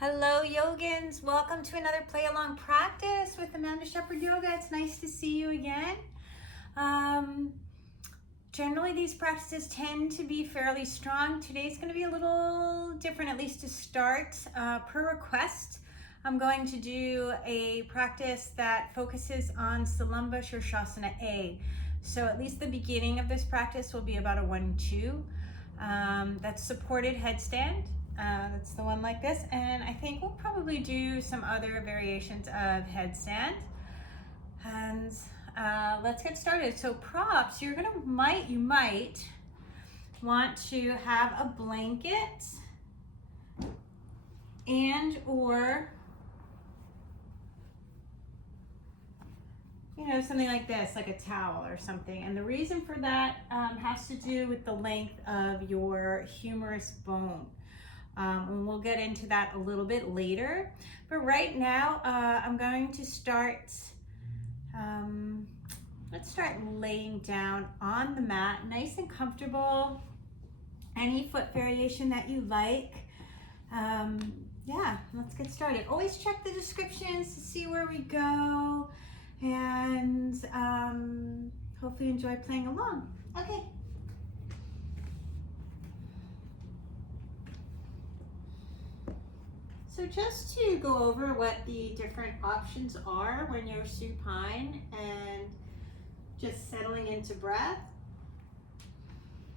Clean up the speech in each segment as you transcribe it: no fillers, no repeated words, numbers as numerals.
Hello yogins, welcome to another play along practice with Amanda Shepherd Yoga. It's nice to see you again. Generally these practices tend to be fairly strong. Today's going to be a little different, at least to start. Per request, I'm going to do a practice that focuses on Salamba Sirsasana A. So at least the beginning of this practice will be about a 1-2. That's supported headstand. That's the one like this, and I think we'll probably do some other variations of headstand. And let's get started. So props, you might want to have a blanket and or something like this, like a towel or something. And the reason for that has to do with the length of your humerus bone. And we'll get into that a little bit later. But right now, I'm going to start, let's start laying down on the mat, nice and comfortable. Any foot variation that you like. Yeah, let's get started. Always check the descriptions to see where we go. And hopefully you enjoy playing along. Okay. So just to go over what the different options are when you're supine and just settling into breath.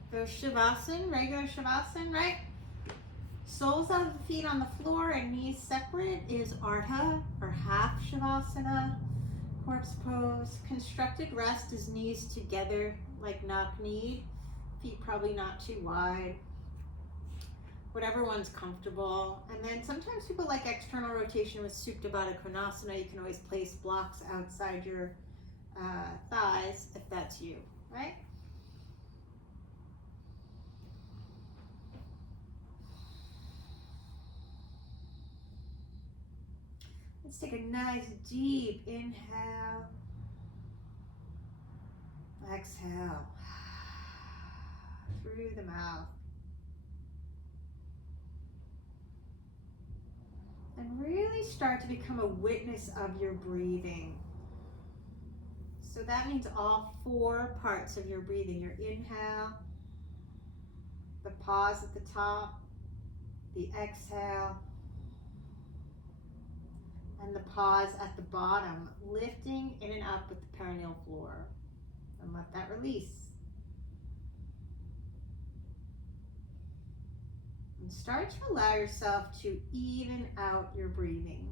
There's Shavasana, regular Shavasana, right? Soles of the feet on the floor and knees separate is Ardha or half Shavasana. Corpse pose. Constructed rest is knees together like knock-kneed. Feet probably not too wide. Whatever one's comfortable. And then sometimes people like external rotation with Supta Baddha Konasana. You can always place blocks outside your thighs if that's you, right? Let's take a nice deep inhale. Exhale through the mouth. And really start to become a witness of your breathing. So that means all 4 parts of your breathing. Your inhale, the pause at the top, the exhale, and the pause at the bottom, lifting in and up with the perineal floor. And let that release. And start to allow yourself to even out your breathing.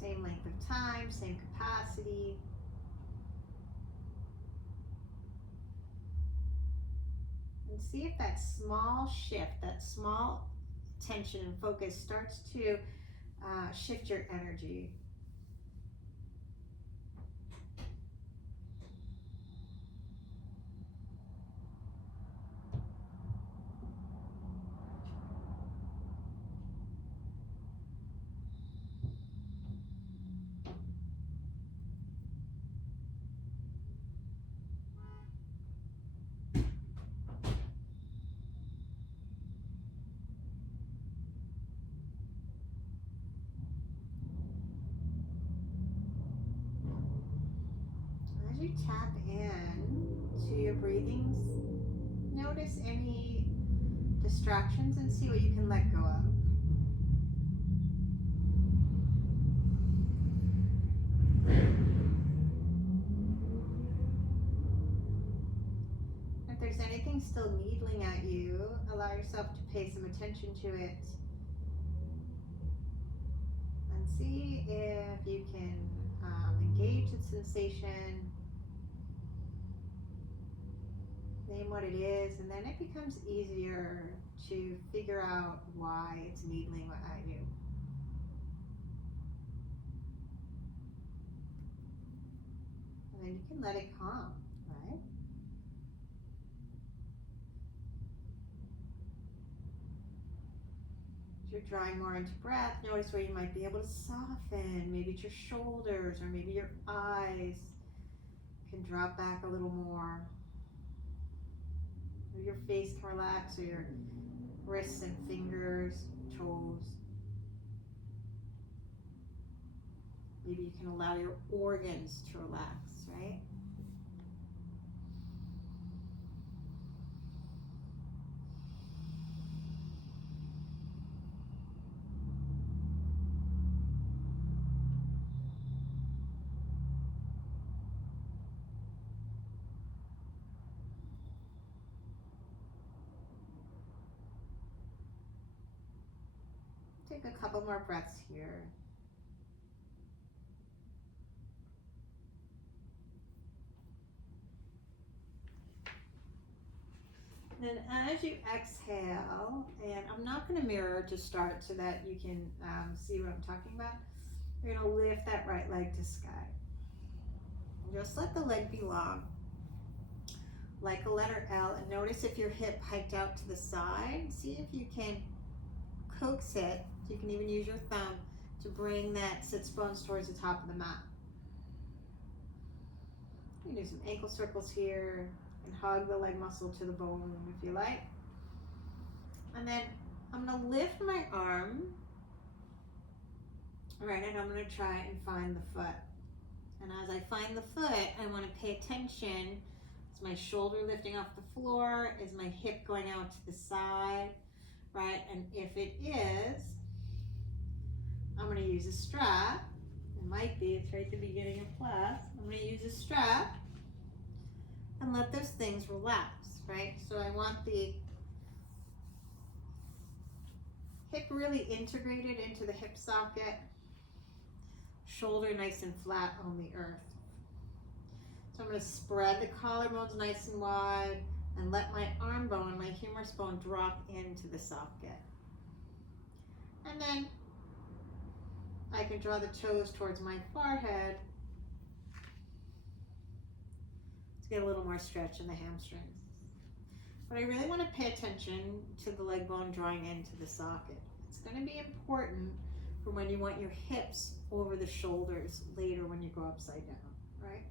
Same length of time, same capacity. And see if that small shift, that small tension and focus starts to shift your energy. As you tap in to your breathings, notice any distractions and see what you can let go of. If there's anything still needling at you, allow yourself to pay some attention to it and see if you can engage the sensation. Name what it is, and then it becomes easier to figure out why it's needling at you. And then you can let it calm, right? As you're drawing more into breath, notice where you might be able to soften. Maybe it's your shoulders, or maybe your eyes can drop back a little more. Your face can relax, or your wrists and fingers, toes. Maybe you can allow your organs to relax, right? Take a couple more breaths here. Then as you exhale, and I'm not going to mirror to start so that you can see what I'm talking about. You're going to lift that right leg to sky. Just let the leg be long, like a letter L, and notice if your hip hiked out to the side. See if you can coax it. You can even use your thumb to bring that sits bones towards the top of the mat. You can do some ankle circles here and hug the leg muscle to the bone if you like. And then I'm going to lift my arm. All right, and I'm going to try and find the foot. And as I find the foot, I want to pay attention. Is my shoulder lifting off the floor? Is my hip going out to the side? Right, and if it is, I'm going to use a strap. It might be, it's right at the beginning of class. I'm going to use a strap and let those things relax, right? So I want the hip really integrated into the hip socket, shoulder nice and flat on the earth. So I'm going to spread the collarbones nice and wide and let my arm bone, my humerus bone, drop into the socket. And then I can draw the toes towards my forehead to get a little more stretch in the hamstrings. But I really want to pay attention to the leg bone drawing into the socket. It's going to be important for when you want your hips over the shoulders later when you go upside down, right?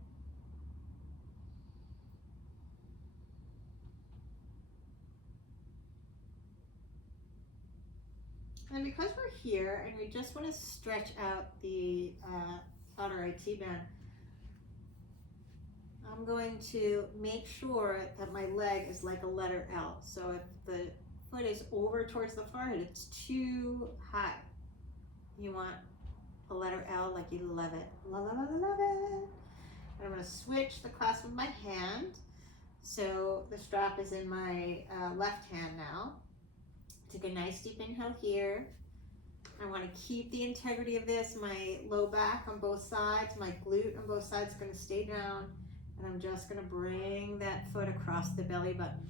And because we're here and we just want to stretch out the outer IT band, I'm going to make sure that my leg is like a letter L. So if the foot is over towards the forehead, it's too high. You want a letter L like you love it. Love it, love it, love it. And I'm going to switch the clasp of my hand. So the strap is in my left hand now. Take a nice deep inhale here. I want to keep the integrity of this. My low back on both sides, my glute on both sides is going to stay down. And I'm just going to bring that foot across the belly button.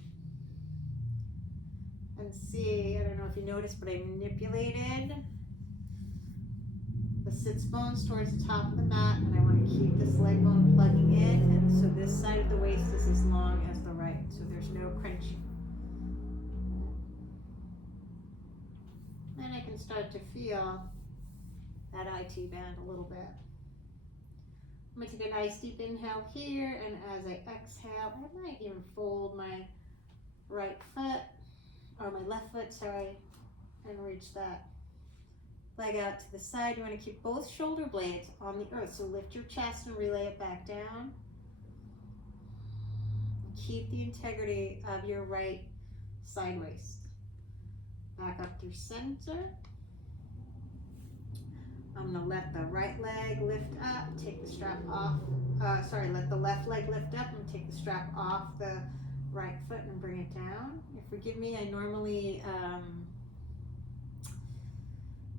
And see, I don't know if you noticed, but I manipulated the sits bones towards the top of the mat. And I want to keep this leg bone plugging in. And so this side of the waist is as long as the right. So there's no crunching. Then I can start to feel that IT band a little bit. I'm going to take a nice deep inhale here, and as I exhale, I might even fold my right foot, or my left foot, sorry, and reach that leg out to the side. You want to keep both shoulder blades on the earth, so lift your chest and relay it back down. Keep the integrity of your right side waist. Back up through center. I'm going to let the right leg lift up, take the strap off, let the left leg lift up and take the strap off the right foot and bring it down. Forgive me, I normally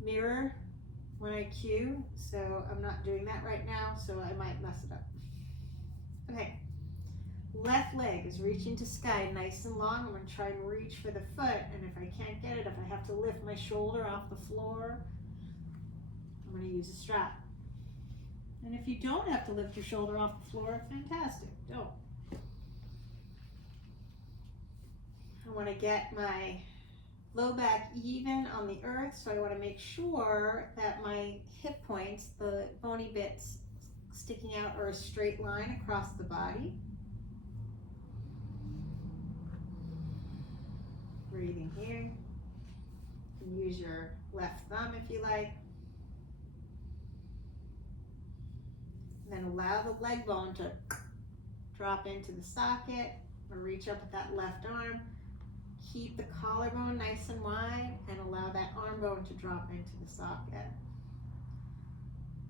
mirror when I cue, so I'm not doing that right now, so I might mess it up. Okay. Left leg is reaching to sky, nice and long. I'm going to try and reach for the foot, and if I can't get it, if I have to lift my shoulder off the floor, I'm going to use a strap. And if you don't have to lift your shoulder off the floor, fantastic, don't. I want to get my low back even on the earth, so I want to make sure that my hip points, the bony bits sticking out, are a straight line across the body. breathing here. You can use your left thumb if you like. And then allow the leg bone to drop into the socket, or reach up with that left arm. Keep the collarbone nice and wide and allow that arm bone to drop into the socket.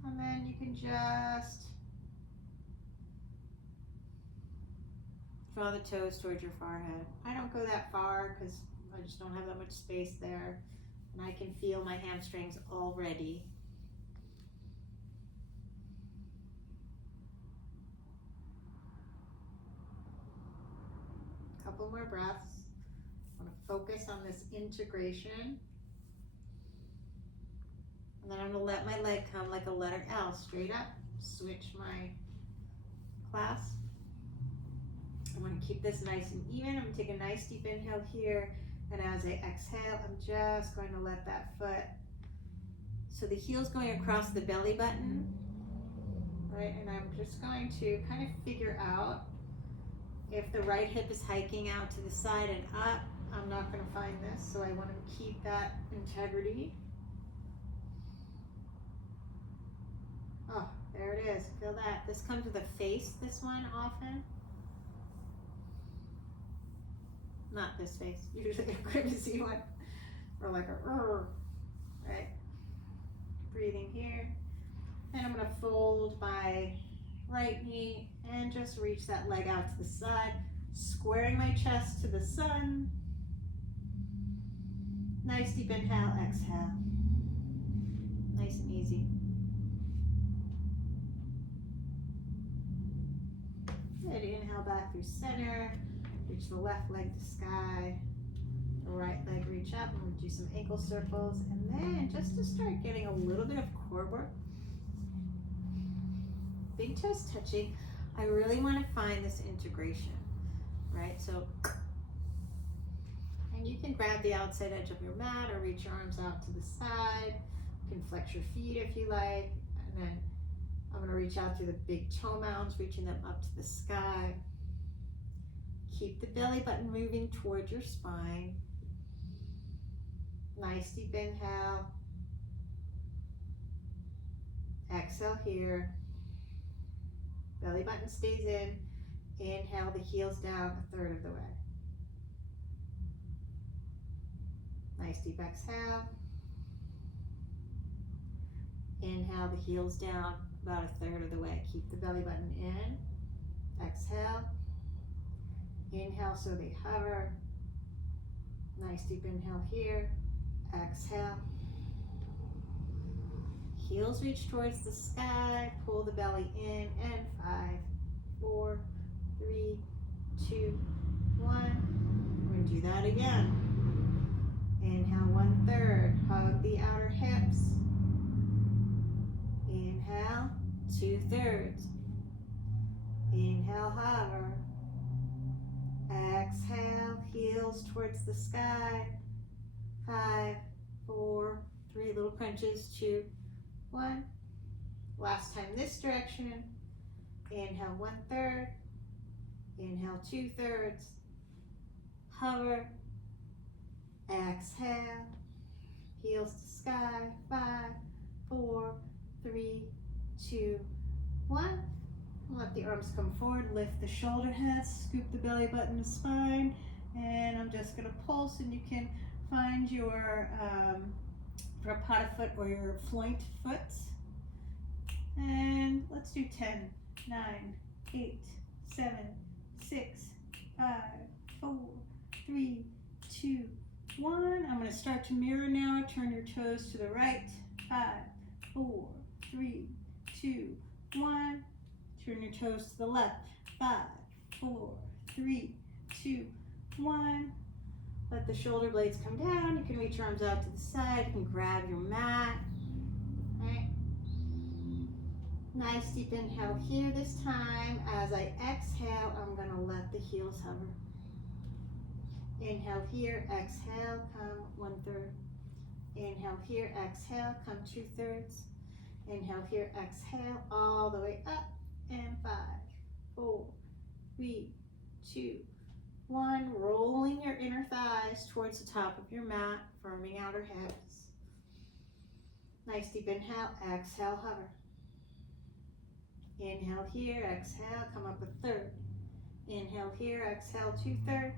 And then you can just draw the toes towards your forehead. I don't go that far because I just don't have that much space there. And I can feel my hamstrings already. Couple more breaths. I want to focus on this integration. And then I'm going to let my leg come like a letter L, straight up. Switch my clasp. I want to keep this nice and even. I'm going to take a nice deep inhale here. And as I exhale, I'm just going to let that foot, so the heel's going across the belly button, right? And I'm just going to kind of figure out if the right hip is hiking out to the side and up. I'm not going to find this, so I want to keep that integrity. Oh, there it is. Feel that. This comes with a face, this one often. Not this face. Usually a grimacy one. Or like a right? Breathing here. And I'm going to fold my right knee and just reach that leg out to the side, squaring my chest to the sun. Nice deep inhale, exhale. Nice and easy. Good, inhale back through center. Reach the left leg to sky. The right leg reach up, and we'll do some ankle circles. And then just to start getting a little bit of core work, big toes touching, I really want to find this integration, right? So, and you can grab the outside edge of your mat or reach your arms out to the side. You can flex your feet if you like. And then I'm going to reach out through the big toe mounds, reaching them up to the sky. Keep the belly button moving towards your spine. Nice deep inhale. Exhale here. Belly button stays in. Inhale, the heels down a third of the way. Nice deep exhale. Inhale, the heels down about a third of the way. Keep the belly button in. Exhale. Inhale so they hover. Nice deep inhale here. Exhale. Heels reach towards the sky. Pull the belly in. And 5, 4, 3, 2, 1. We're going to do that again. Inhale 1/3. Hug the outer hips. Inhale 2/3. Inhale, hover. Exhale, heels towards the sky. 5, 4, 3, little crunches. 2, 1. Last time this direction. Inhale 1/3. Inhale 2/3. Hover. Exhale. Heels to sky. 5, 4, 3, 2, 1. Let the arms come forward, lift the shoulder heads, scoop the belly button to spine, and I'm just going to pulse, and you can find your rapata foot or your floint foot. And let's do 10, 9, 8, 7, 6, 5, 4, 3, 2, 1. I'm going to start to mirror now. Turn your toes to the right. 5, 4, 3, 2, 1. Turn your toes to the left. 5, 4, 3, 2, 1. Let the shoulder blades come down. You can reach your arms out to the side. You can grab your mat. Right. Nice deep inhale here this time. As I exhale, I'm going to let the heels hover. Inhale here, exhale, come 1/3. Inhale here, exhale, come 2/3. Inhale here, exhale, all the way up. And 5, 4, 3, 2, 1. Rolling your inner thighs towards the top of your mat, firming outer hips. Nice deep inhale, exhale, hover. Inhale here, exhale, come up a third. Inhale here, exhale, 2/3.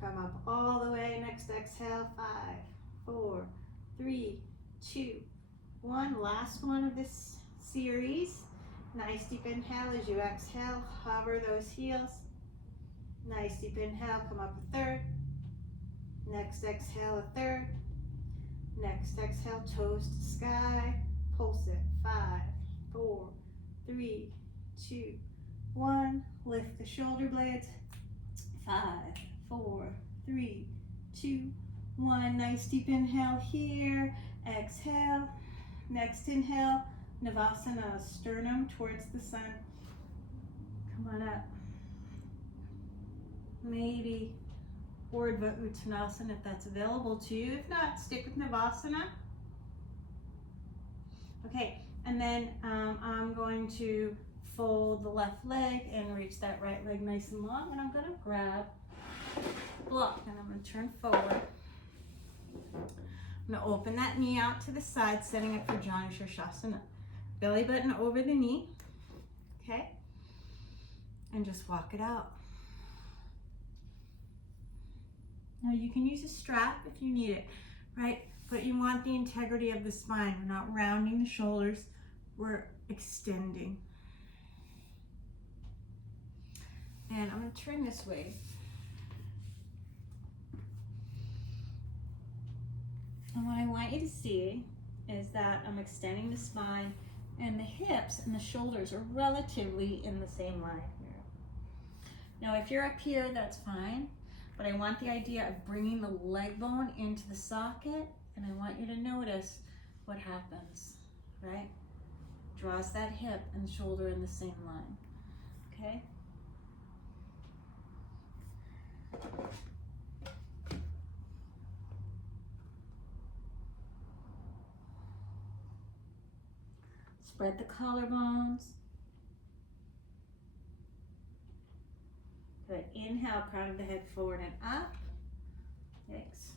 Come up all the way, next exhale, 5, 4, 3, 2, 1. Last one of this series. Nice deep inhale as you exhale, hover those heels. Nice deep inhale, come up a third. Next exhale, a third. Next exhale, toes to sky. Pulse it. 5, 4, 3, 2, 1. Lift the shoulder blades. 5, 4, 3, 2, 1. Nice deep inhale here. Exhale. Next inhale, Navasana, sternum towards the sun. Come on up. Maybe Urdhva Uttanasana if that's available to you. If not, stick with Navasana. Okay, and then I'm going to fold the left leg and reach that right leg nice and long, and I'm going to grab block, and I'm going to turn forward. I'm going to open that knee out to the side, setting up for Janu Sirsasana. Belly button over the knee, okay? And just walk it out. Now you can use a strap if you need it, right? But you want the integrity of the spine. We're not rounding the shoulders, we're extending. And I'm going to turn this way. And what I want you to see is that I'm extending the spine, and the hips and the shoulders are relatively in the same line here. Now if you're up here, that's fine, but I want the idea of bringing the leg bone into the socket, and I want you to notice what happens, right? Draws that hip and shoulder in the same line, okay? Spread the collarbones. Good. Inhale, crown of the head forward and up. Thanks.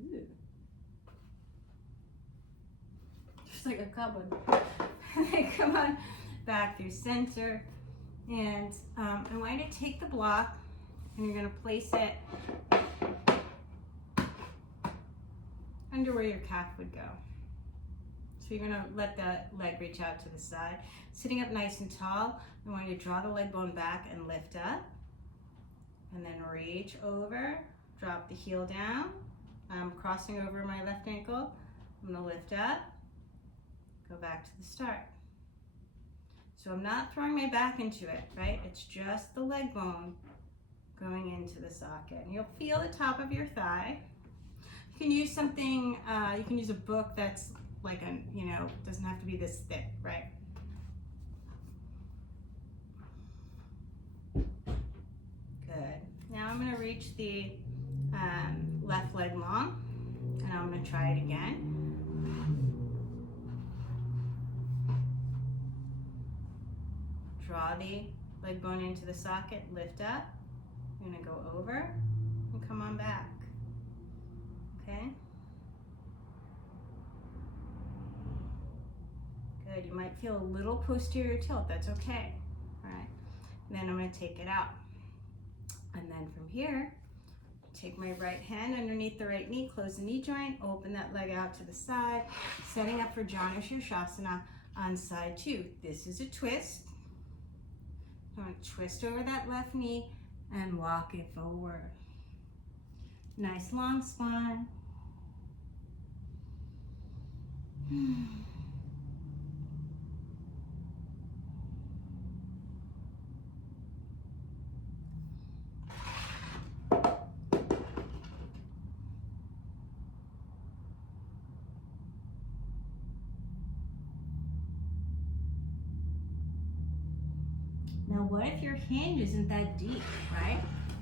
Ooh. Just like a cupboard. Come on back through center. And I want you to take the block, and you're going to place it under where your calf would go. So you're gonna let the leg reach out to the side. Sitting up nice and tall, I want you to draw the leg bone back and lift up. And then reach over, drop the heel down. I'm crossing over my left ankle. I'm gonna lift up, go back to the start. So I'm not throwing my back into it, right? It's just the leg bone going into the socket. And you'll feel the top of your thigh. You can use something, you can use a book that's like a, doesn't have to be this thick, right? Good. Now I'm going to reach the left leg long, and I'm going to try it again. Draw the leg bone into the socket, lift up. I'm going to go over and come on back. Okay. Good. You might feel a little posterior tilt. That's okay. All right. And then I'm going to take it out. And then from here, take my right hand underneath the right knee, close the knee joint, open that leg out to the side, setting up for Janu Sirsasana on side 2. This is a twist. I'm going to twist over that left knee and walk it forward. Nice long spine. Now what if your hinge isn't that deep, right?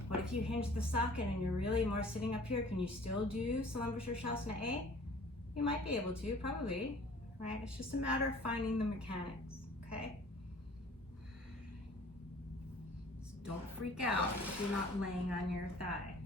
What if you hinge the socket and you're really more sitting up here? Can you still do Salamba Sirsasana A? You might be able to, probably, right? It's just a matter of finding the mechanics, okay? Don't freak out if you're not laying on your thigh.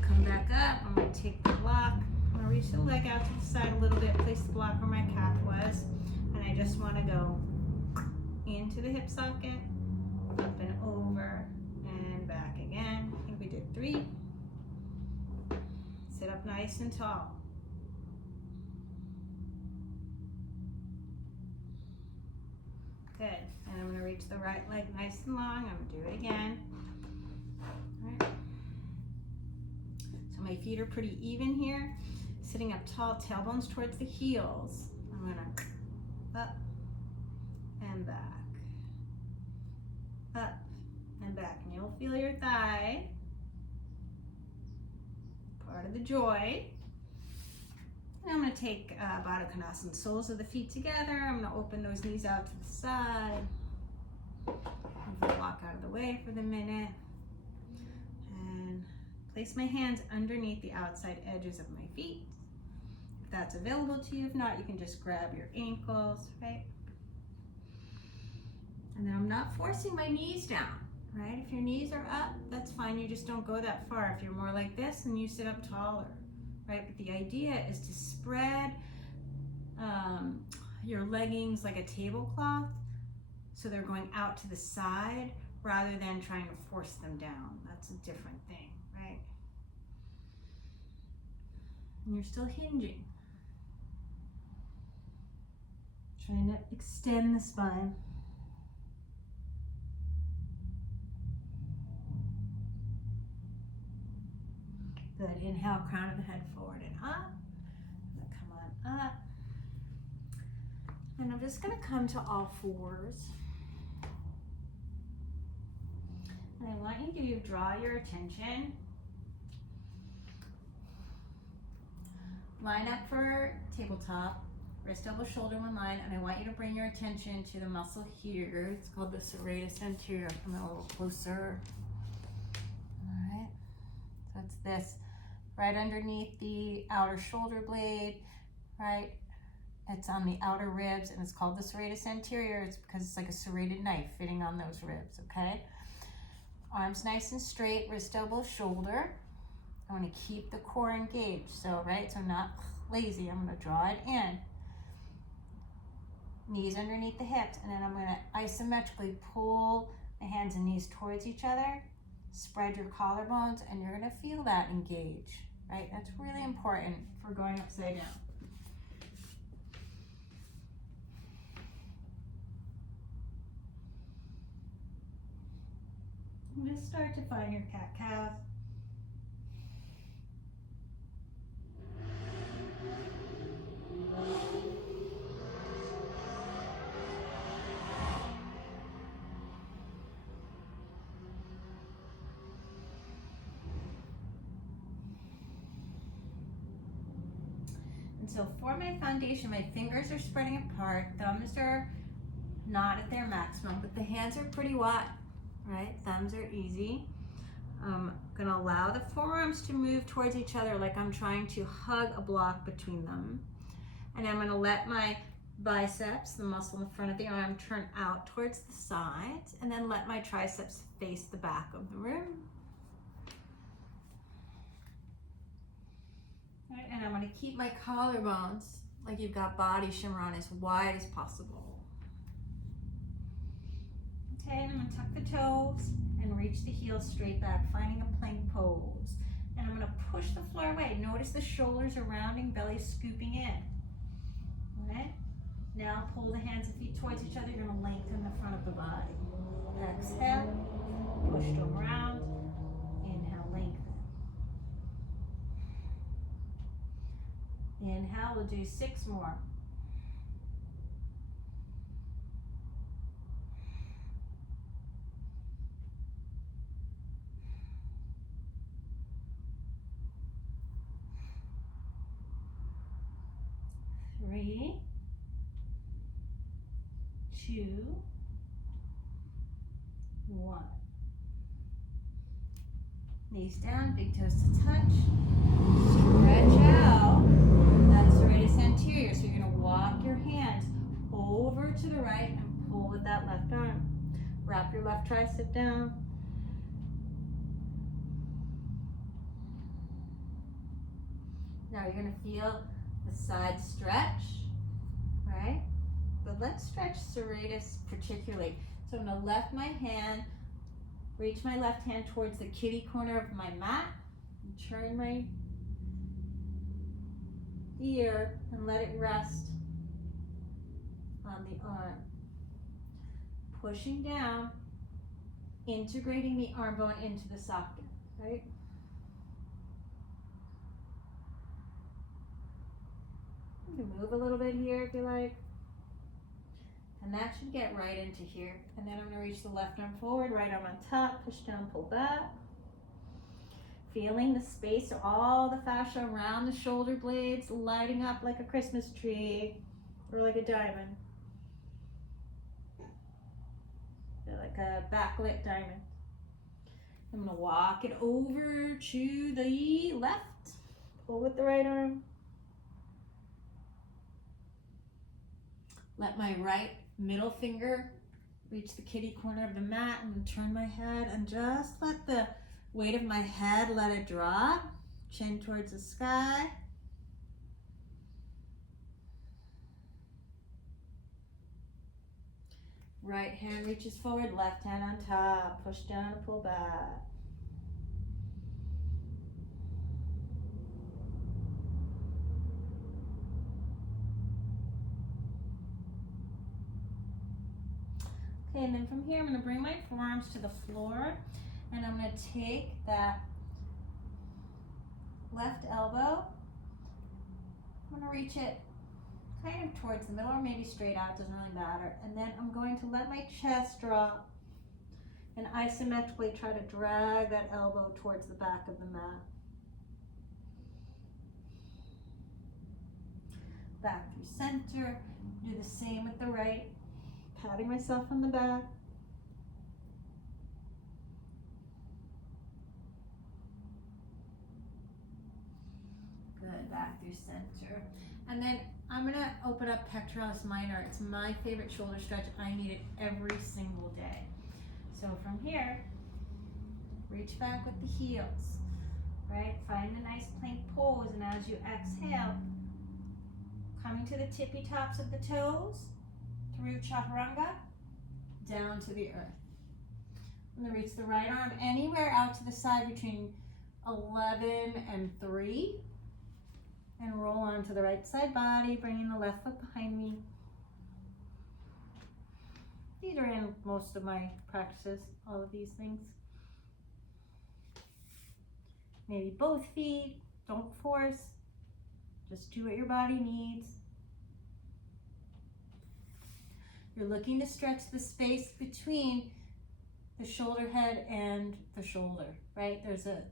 Come back up. I'm going to take the block. I'm going to reach the leg out to the side a little bit, place the block where my calf was, and I just want to go into the hip socket, up and over, and back again. I think we did 3. Sit up nice and tall. Good. And I'm going to reach the right leg nice and long. I'm going to do it again. All right. So my feet are pretty even here. Sitting up tall, tailbones towards the heels. I'm going to up and back. Up and back. And you'll feel your thigh. Part of the joy. And I'm going to take Baddha Konasana, soles of the feet together. I'm going to open those knees out to the side. Move the block out of the way for the minute. And place my hands underneath the outside edges of my feet. If that's available to you. If not, you can just grab your ankles, right? And then I'm not forcing my knees down, right? If your knees are up, that's fine. You just don't go that far. If you're more like this, then you sit up taller, right? But the idea is to spread your leggings like a tablecloth so they're going out to the side rather than trying to force them down. That's a different thing, right? And you're still hinging. Trying to extend the spine. Good. Inhale, crown of the head forward and up. And come on up. And I'm just going to come to all fours. And I want you to draw your attention. Line up for tabletop. Wrist, elbow, shoulder, one line. And I want you to bring your attention to the muscle here. It's called the serratus anterior. Come a little closer. All right. So it's this. Right underneath the outer shoulder blade, right? It's on the outer ribs, and it's called the serratus anterior. It's because it's like a serrated knife fitting on those ribs, okay? Arms nice and straight, wrist, elbow, shoulder. I want to keep the core engaged, so, right? So not lazy. I'm going to draw it in. Knees underneath the hips, and then I'm going to isometrically pull my hands and knees towards each other. Spread your collarbones, and you're going to feel that engage, right? That's really important for going upside down. I'm going to start to find your cat-cow. So for my foundation, my fingers are spreading apart, thumbs are not at their maximum, but the hands are pretty wide, right? Thumbs are easy. I'm gonna allow the forearms to move towards each other like I'm trying to hug a block between them. And I'm gonna let my biceps, the muscle in the front of the arm, turn out towards the sides, and then let my triceps face the back of the room. Right, and I want to keep my collarbones, like you've got body shimmer on, as wide as possible. Okay, and I'm going to tuck the toes and reach the heels straight back, finding a plank pose. And I'm going to push the floor away. Notice the shoulders are rounding, belly scooping in. All right? Now pull the hands and feet towards each other. You're going to lengthen the front of the body. Exhale, push them around. Inhale, lengthen. Inhale, we'll do 6 more. Three, 2, 1. Knees down, big toes to touch. Stretch out. That's serratus anterior. So you're gonna walk your hands over to the right and pull with that left arm. Wrap your left tricep down. Now you're gonna feel the side stretch, right? But let's stretch serratus particularly. So I'm gonna lift my hand, reach my left hand towards the kitty corner of my mat, and turn my ear and let it rest on the arm. Pushing down, integrating the arm bone into the socket, right? You can move a little bit here if you like. And that should get right into here. And then I'm gonna reach the left arm forward, right arm on top, push down, pull back. Feeling the space, all the fascia around the shoulder blades, lighting up like a Christmas tree or like a diamond. They're like a backlit diamond. I'm gonna walk it over to the left, pull with the right arm. Let my right middle finger reach the kitty corner of the mat and turn my head and just let the weight of my head, let it drop. Chin towards the sky. Right hand reaches forward, left hand on top. Push down and pull back. Okay, and then from here, I'm going to bring my forearms to the floor, and I'm going to take that left elbow. I'm going to reach it kind of towards the middle, or maybe straight out, doesn't really matter. And then I'm going to let my chest drop and isometrically try to drag that elbow towards the back of the mat. Back through center. Do the same with the right. Patting myself on the back. Good, back through center. And then I'm gonna open up pectoralis minor. It's my favorite shoulder stretch. I need it every single day. So from here, reach back with the heels, right? Find a nice plank pose, and as you exhale, coming to the tippy tops of the toes, through chaturanga, down to the earth. I'm gonna reach the right arm anywhere out to the side between 11 and 3. And roll onto the right side body, bringing the left foot behind me. These are in most of my practices, all of these things. Maybe both feet, don't force. Just do what your body needs. You're looking to stretch the space between the shoulder head and the shoulder, right?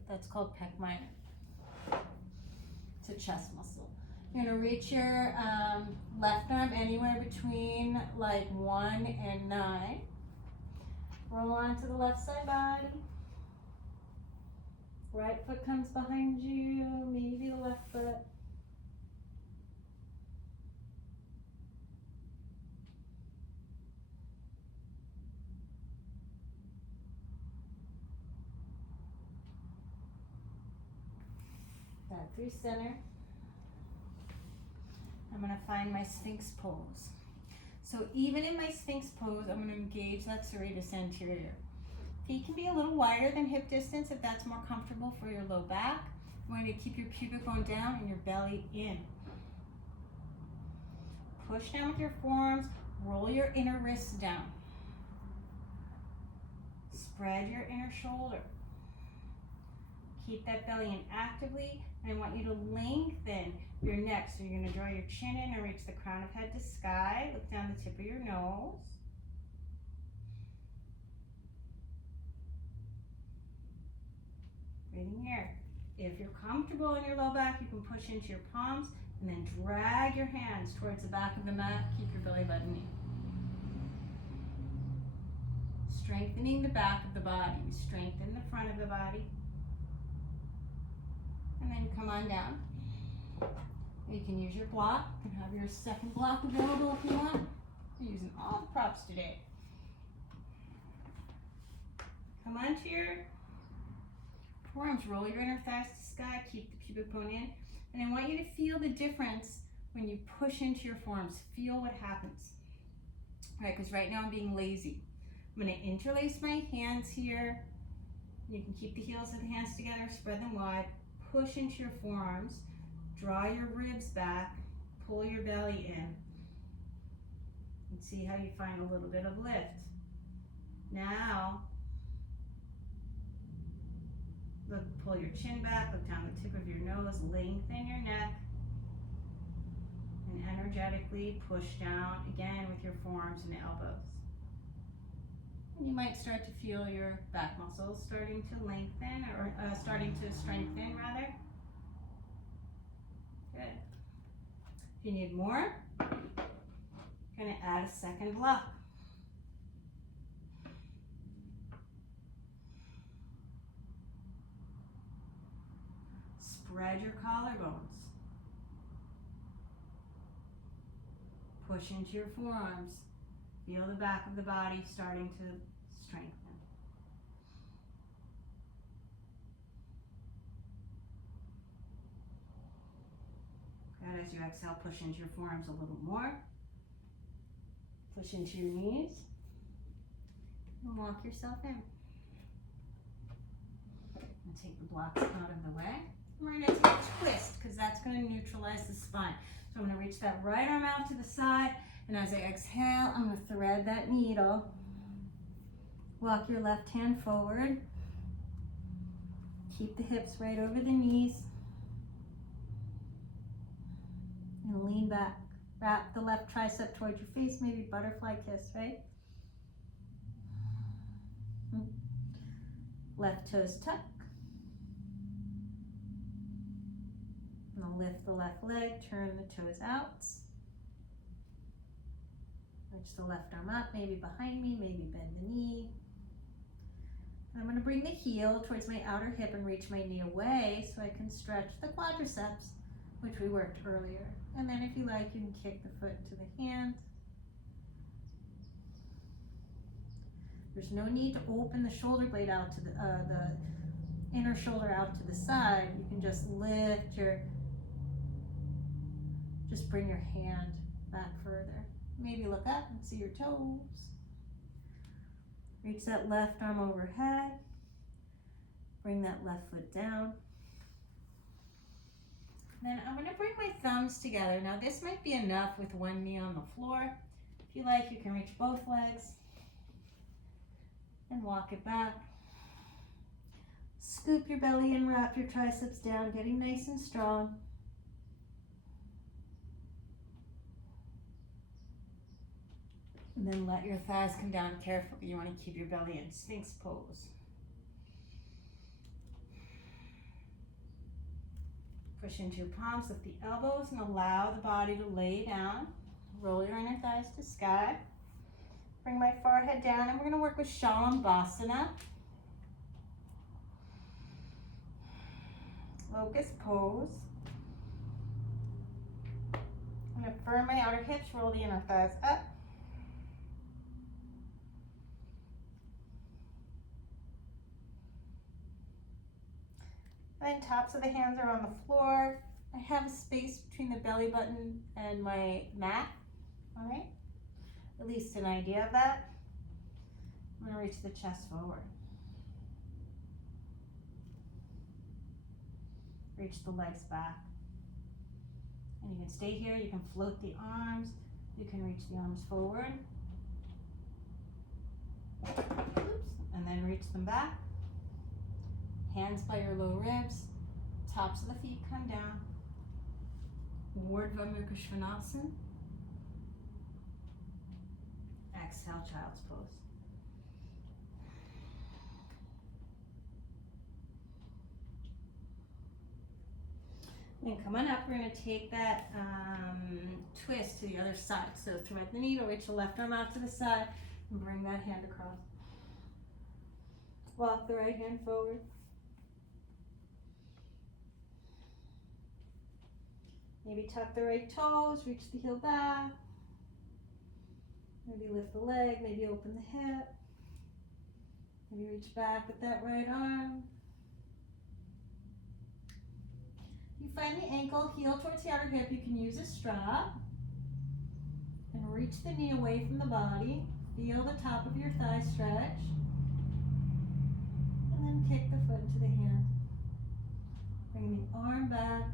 That's called pec minor. It's a chest muscle. You're gonna reach your left arm anywhere between like 1 and 9. Roll onto the left side body. Right foot comes behind you, maybe the left foot. Back through center. I'm going to find my sphinx pose. So even in my sphinx pose, I'm going to engage that serratus anterior. Feet can be a little wider than hip distance if that's more comfortable for your low back. You're going to keep your pubic bone down and your belly in. Push down with your forearms, roll your inner wrists down. Spread your inner shoulder. Keep that belly in actively, and I want you to lengthen your neck. So you're going to draw your chin in and reach the crown of head to sky. Look down the tip of your nose. Breathing here. If you're comfortable in your low back, you can push into your palms and then drag your hands towards the back of the mat. Keep your belly button in. Strengthening the back of the body. Strengthen the front of the body. And then come on down. You can use your block. You can have your second block available if you want. We're using all the props today. Come onto your forearms, roll your inner thighs to the sky, keep the pubic bone in. And I want you to feel the difference when you push into your forearms. Feel what happens. All right, because right now I'm being lazy. I'm going to interlace my hands here. You can keep the heels of the hands together, spread them wide, push into your forearms, draw your ribs back, pull your belly in, and see how you find a little bit of lift. Now, pull your chin back, look down the tip of your nose, lengthen your neck, and energetically push down again with your forearms and elbows. And you might start to feel your back muscles starting to lengthen, or starting to strengthen rather. Good. If you need more, you're going to add a second block. Spread your collarbones. Push into your forearms. Feel the back of the body starting to strengthen. Good. As you exhale, push into your forearms a little more. Push into your knees. And walk yourself in. And take the blocks out of the way. We're going to take a twist because that's going to neutralize the spine. So I'm going to reach that right arm out to the side, and as I exhale, I'm going to thread that needle. Walk your left hand forward. Keep the hips right over the knees. And lean back. Wrap the left tricep towards your face, maybe butterfly kiss, right? Left toes tuck. And I'll lift the left leg, turn the toes out. Reach the left arm up, maybe behind me, maybe bend the knee. And I'm going to bring the heel towards my outer hip and reach my knee away so I can stretch the quadriceps, which we worked earlier. And then if you like, you can kick the foot to the hand. There's no need to open the shoulder blade out to the inner shoulder out to the side. You can just lift your, just bring your hand back further. Maybe look up and see your toes. Reach that left arm overhead. Bring that left foot down. Then I'm going to bring my thumbs together. Now this might be enough with one knee on the floor. If you like, you can reach both legs and walk it back. Scoop your belly and wrap your triceps down, getting nice and strong. And then let your thighs come down carefully. You want to keep your belly in sphinx pose. Push into your palms, lift the elbows, and allow the body to lay down. Roll your inner thighs to sky. Bring my forehead down, and we're going to work with Salamba Sirsasana. Locust pose. I'm going to firm my outer hips, roll the inner thighs up. And then tops of the hands are on the floor. I have a space between the belly button and my mat. All right, at least an idea of that. I'm going to reach the chest forward. Reach the legs back. And you can stay here. You can float the arms. You can reach the arms forward. Oops. And then reach them back. Hands by your low ribs. Tops of the feet come down. Urdhva Mukha Svanasana. Exhale, child's pose. Then come on up, we're going to take that twist to the other side. So thread the needle, reach the left arm out to the side, and bring that hand across. Walk the right hand forward. Maybe tuck the right toes, reach the heel back. Maybe lift the leg, maybe open the hip. Maybe reach back with that right arm. You find the ankle, heel towards the outer hip, you can use a strap. And reach the knee away from the body. Feel the top of your thigh stretch. And then kick the foot into the hand. Bring the arm back.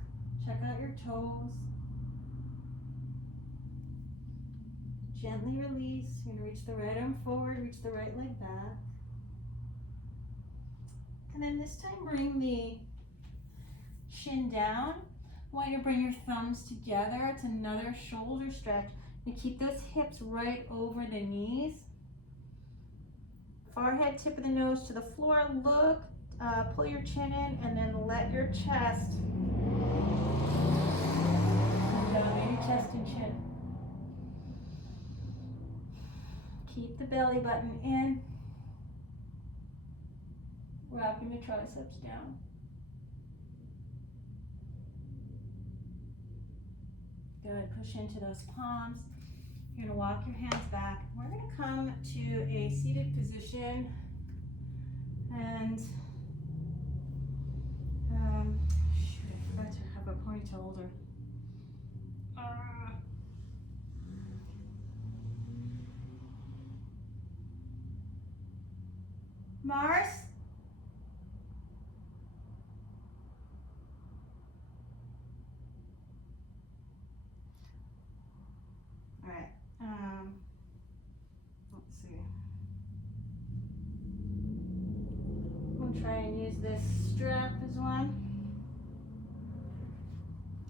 Check out your toes. Gently release. You're going to reach the right arm forward, reach the right leg back. And then this time bring the chin down. I want you to bring your thumbs together. It's another shoulder stretch. You keep those hips right over the knees. Forehead, tip of the nose to the floor. Look, pull your chin in, and then let your chest come down, your chest and chin. Keep the belly button in. Wrapping the triceps down. Good, push into those palms. You're gonna walk your hands back. We're gonna come to a seated position and shoot, I forgot to have a ponytail holder. Mars? All right. Let's see. I'm gonna try and use this strap as one.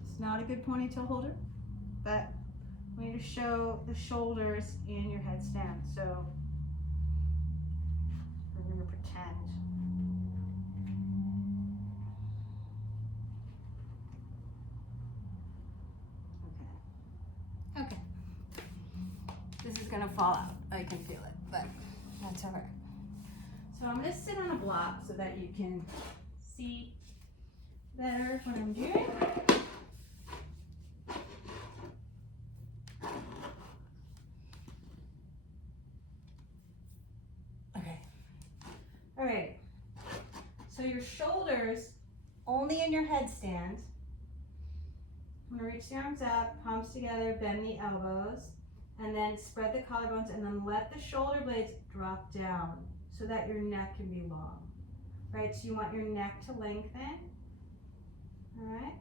It's not a good ponytail holder, but I want you to show the shoulders in your headstand. So we're gonna pretend. Okay. This is gonna fall out. I can feel it, but that's all right. So I'm gonna sit on a block so that you can see better what I'm doing. Okay. All right. So your shoulders only in your headstand. I'm gonna reach the arms up, palms together, bend the elbows, and then spread the collarbones, and then let the shoulder blades drop down so that your neck can be long. Right, so you want your neck to lengthen, all right?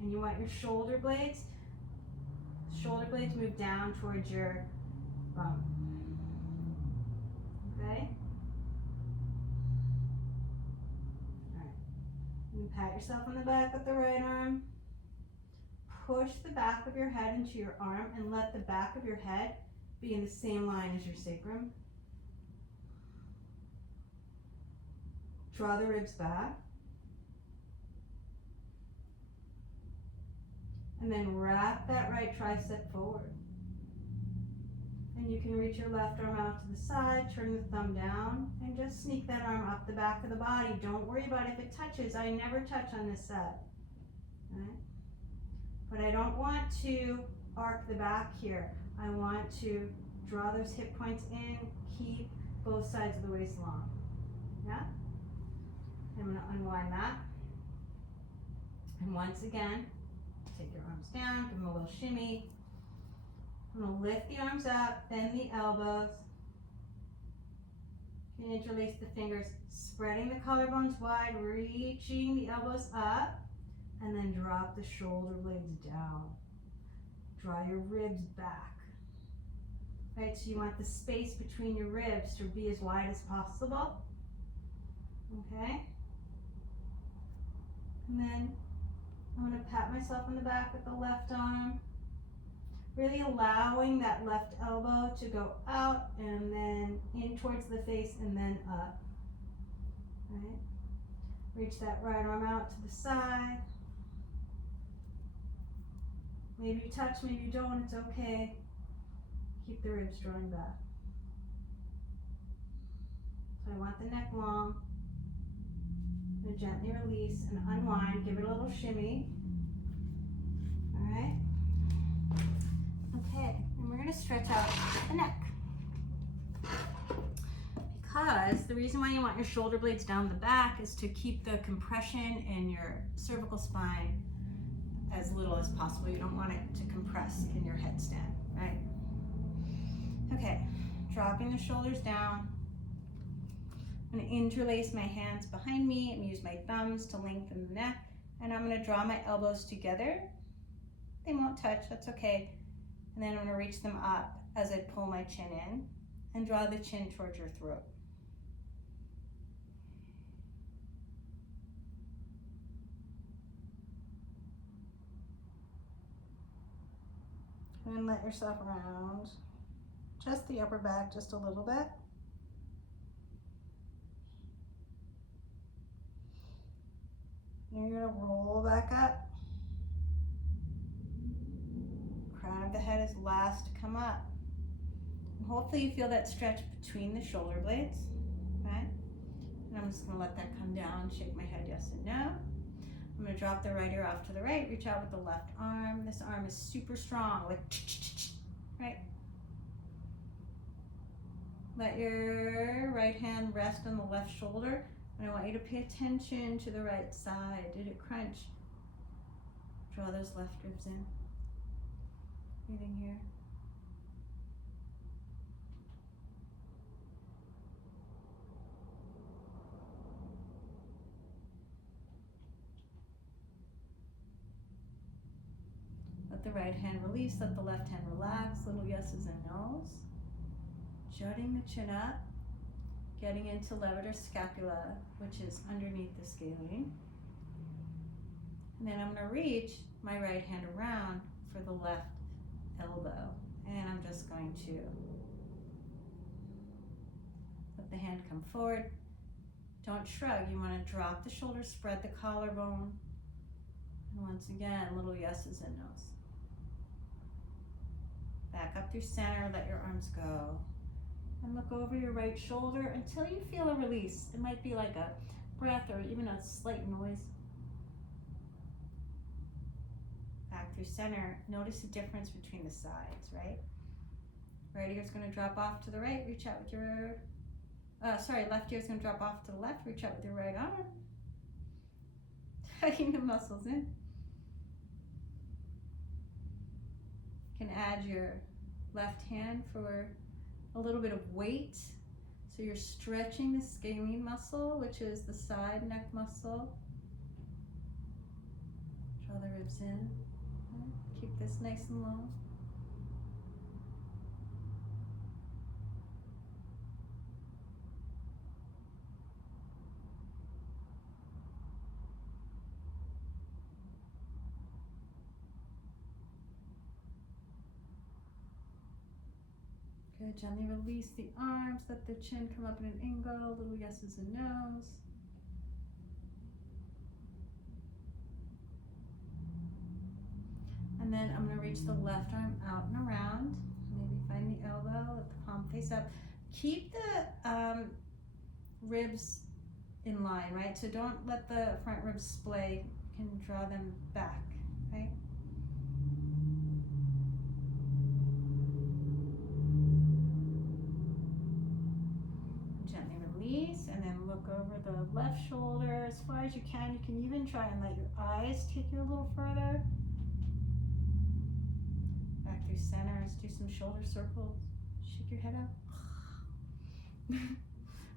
And you want your shoulder blades move down towards your bum, okay? All right, and pat yourself on the back with the right arm. Push the back of your head into your arm and let the back of your head be in the same line as your sacrum. Draw the ribs back. And then wrap that right tricep forward. And you can reach your left arm out to the side, turn the thumb down, and just sneak that arm up the back of the body. Don't worry about if it touches. I never touch on this side. All right? But I don't want to arc the back here. I want to draw those hip points in, keep both sides of the waist long. Yeah? I'm going to unwind that. And once again, take your arms down, give them a little shimmy. I'm going to lift the arms up, bend the elbows. You can interlace the fingers, spreading the collarbones wide, reaching the elbows up. And then drop the shoulder blades down. Draw your ribs back. Right, so you want the space between your ribs to be as wide as possible. Okay? And then I'm going to pat myself on the back with the left arm. Really allowing that left elbow to go out and then in towards the face and then up. Right? Reach that right arm out to the side. Maybe you touch, maybe you don't, it's okay. Keep the ribs drawing back. So I want the neck long. And gently release and unwind, give it a little shimmy. right? Okay, and we're gonna stretch out the neck. Because the reason why you want your shoulder blades down the back is to keep the compression in your cervical spine as little as possible. You don't want it to compress in your headstand, right? Okay, dropping the shoulders down. I'm gonna interlace my hands behind me and use my thumbs to lengthen the neck. And I'm gonna draw my elbows together. They won't touch, that's okay. And then I'm gonna reach them up as I pull my chin in and draw the chin towards your throat. And let yourself round just the upper back just a little bit. And you're gonna roll back up. Crown of the head is last to come up. And hopefully you feel that stretch between the shoulder blades, right? And I'm just gonna let that come down, shake my head yes and no. I'm gonna drop the right ear off to the right, reach out with the left arm. This arm is super strong, like, right? Let your right hand rest on the left shoulder. And I want you to pay attention to the right side. Did it crunch? Draw those left ribs in. Breathing here. Let the right hand release, let the left hand relax. Little yeses and nos. Jutting the chin up. Getting into levator scapula, which is underneath the scalene. And then I'm gonna reach my right hand around for the left elbow. And I'm just going to let the hand come forward. Don't shrug, you wanna drop the shoulders, spread the collarbone. And once again, little yeses and nos. Back up through center, let your arms go. And look over your right shoulder until you feel a release. It might be like a breath or even a slight noise. Back through center. Notice the difference between the sides, right? Right ear's gonna drop off to the right. Reach out with your, left ear's gonna drop off to the left. Reach out with your right arm. Tucking the muscles in. You can add your left hand for a little bit of weight. So you're stretching the scalene muscle, which is the side neck muscle. Draw the ribs in. Keep this nice and low. Good, gently release the arms, let the chin come up in an angle, little yeses and nos. And then I'm gonna reach the left arm out and around. Maybe find the elbow, let the palm face up. Keep the ribs in line, right? So don't let the front ribs splay. You can draw them back, right? And then look over the left shoulder as far as you can. You can even try and let your eyes take you a little further. Back through center. Let's do some shoulder circles. Shake your head up.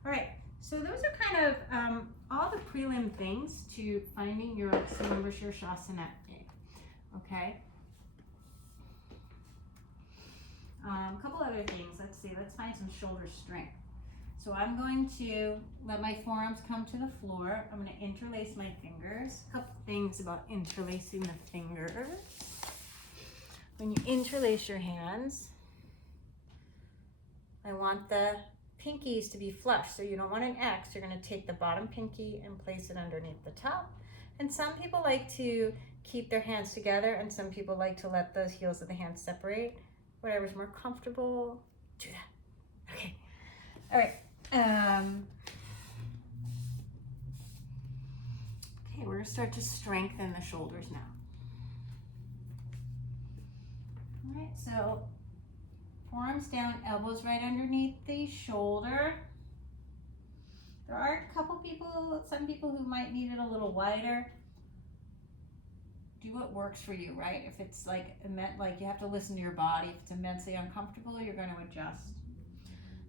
All right, so those are kind of all the prelim things to finding your Salamba Sirsasana, okay? A couple other things. Let's see, let's find some shoulder strength. So I'm going to let my forearms come to the floor. I'm going to interlace my fingers. A couple things about interlacing the fingers. When you interlace your hands, I want the pinkies to be flush. So you don't want an X. You're going to take the bottom pinky and place it underneath the top. And some people like to keep their hands together, and some people like to let the heels of the hands separate. Whatever's more comfortable, do that. Okay. All right. Okay, we're gonna start to strengthen the shoulders now. so forearms down, elbows right underneath the shoulder. There are some people who might need it a little wider. Do what works for you, right? If it's like you have to listen to your body. If it's immensely uncomfortable, you're going to adjust.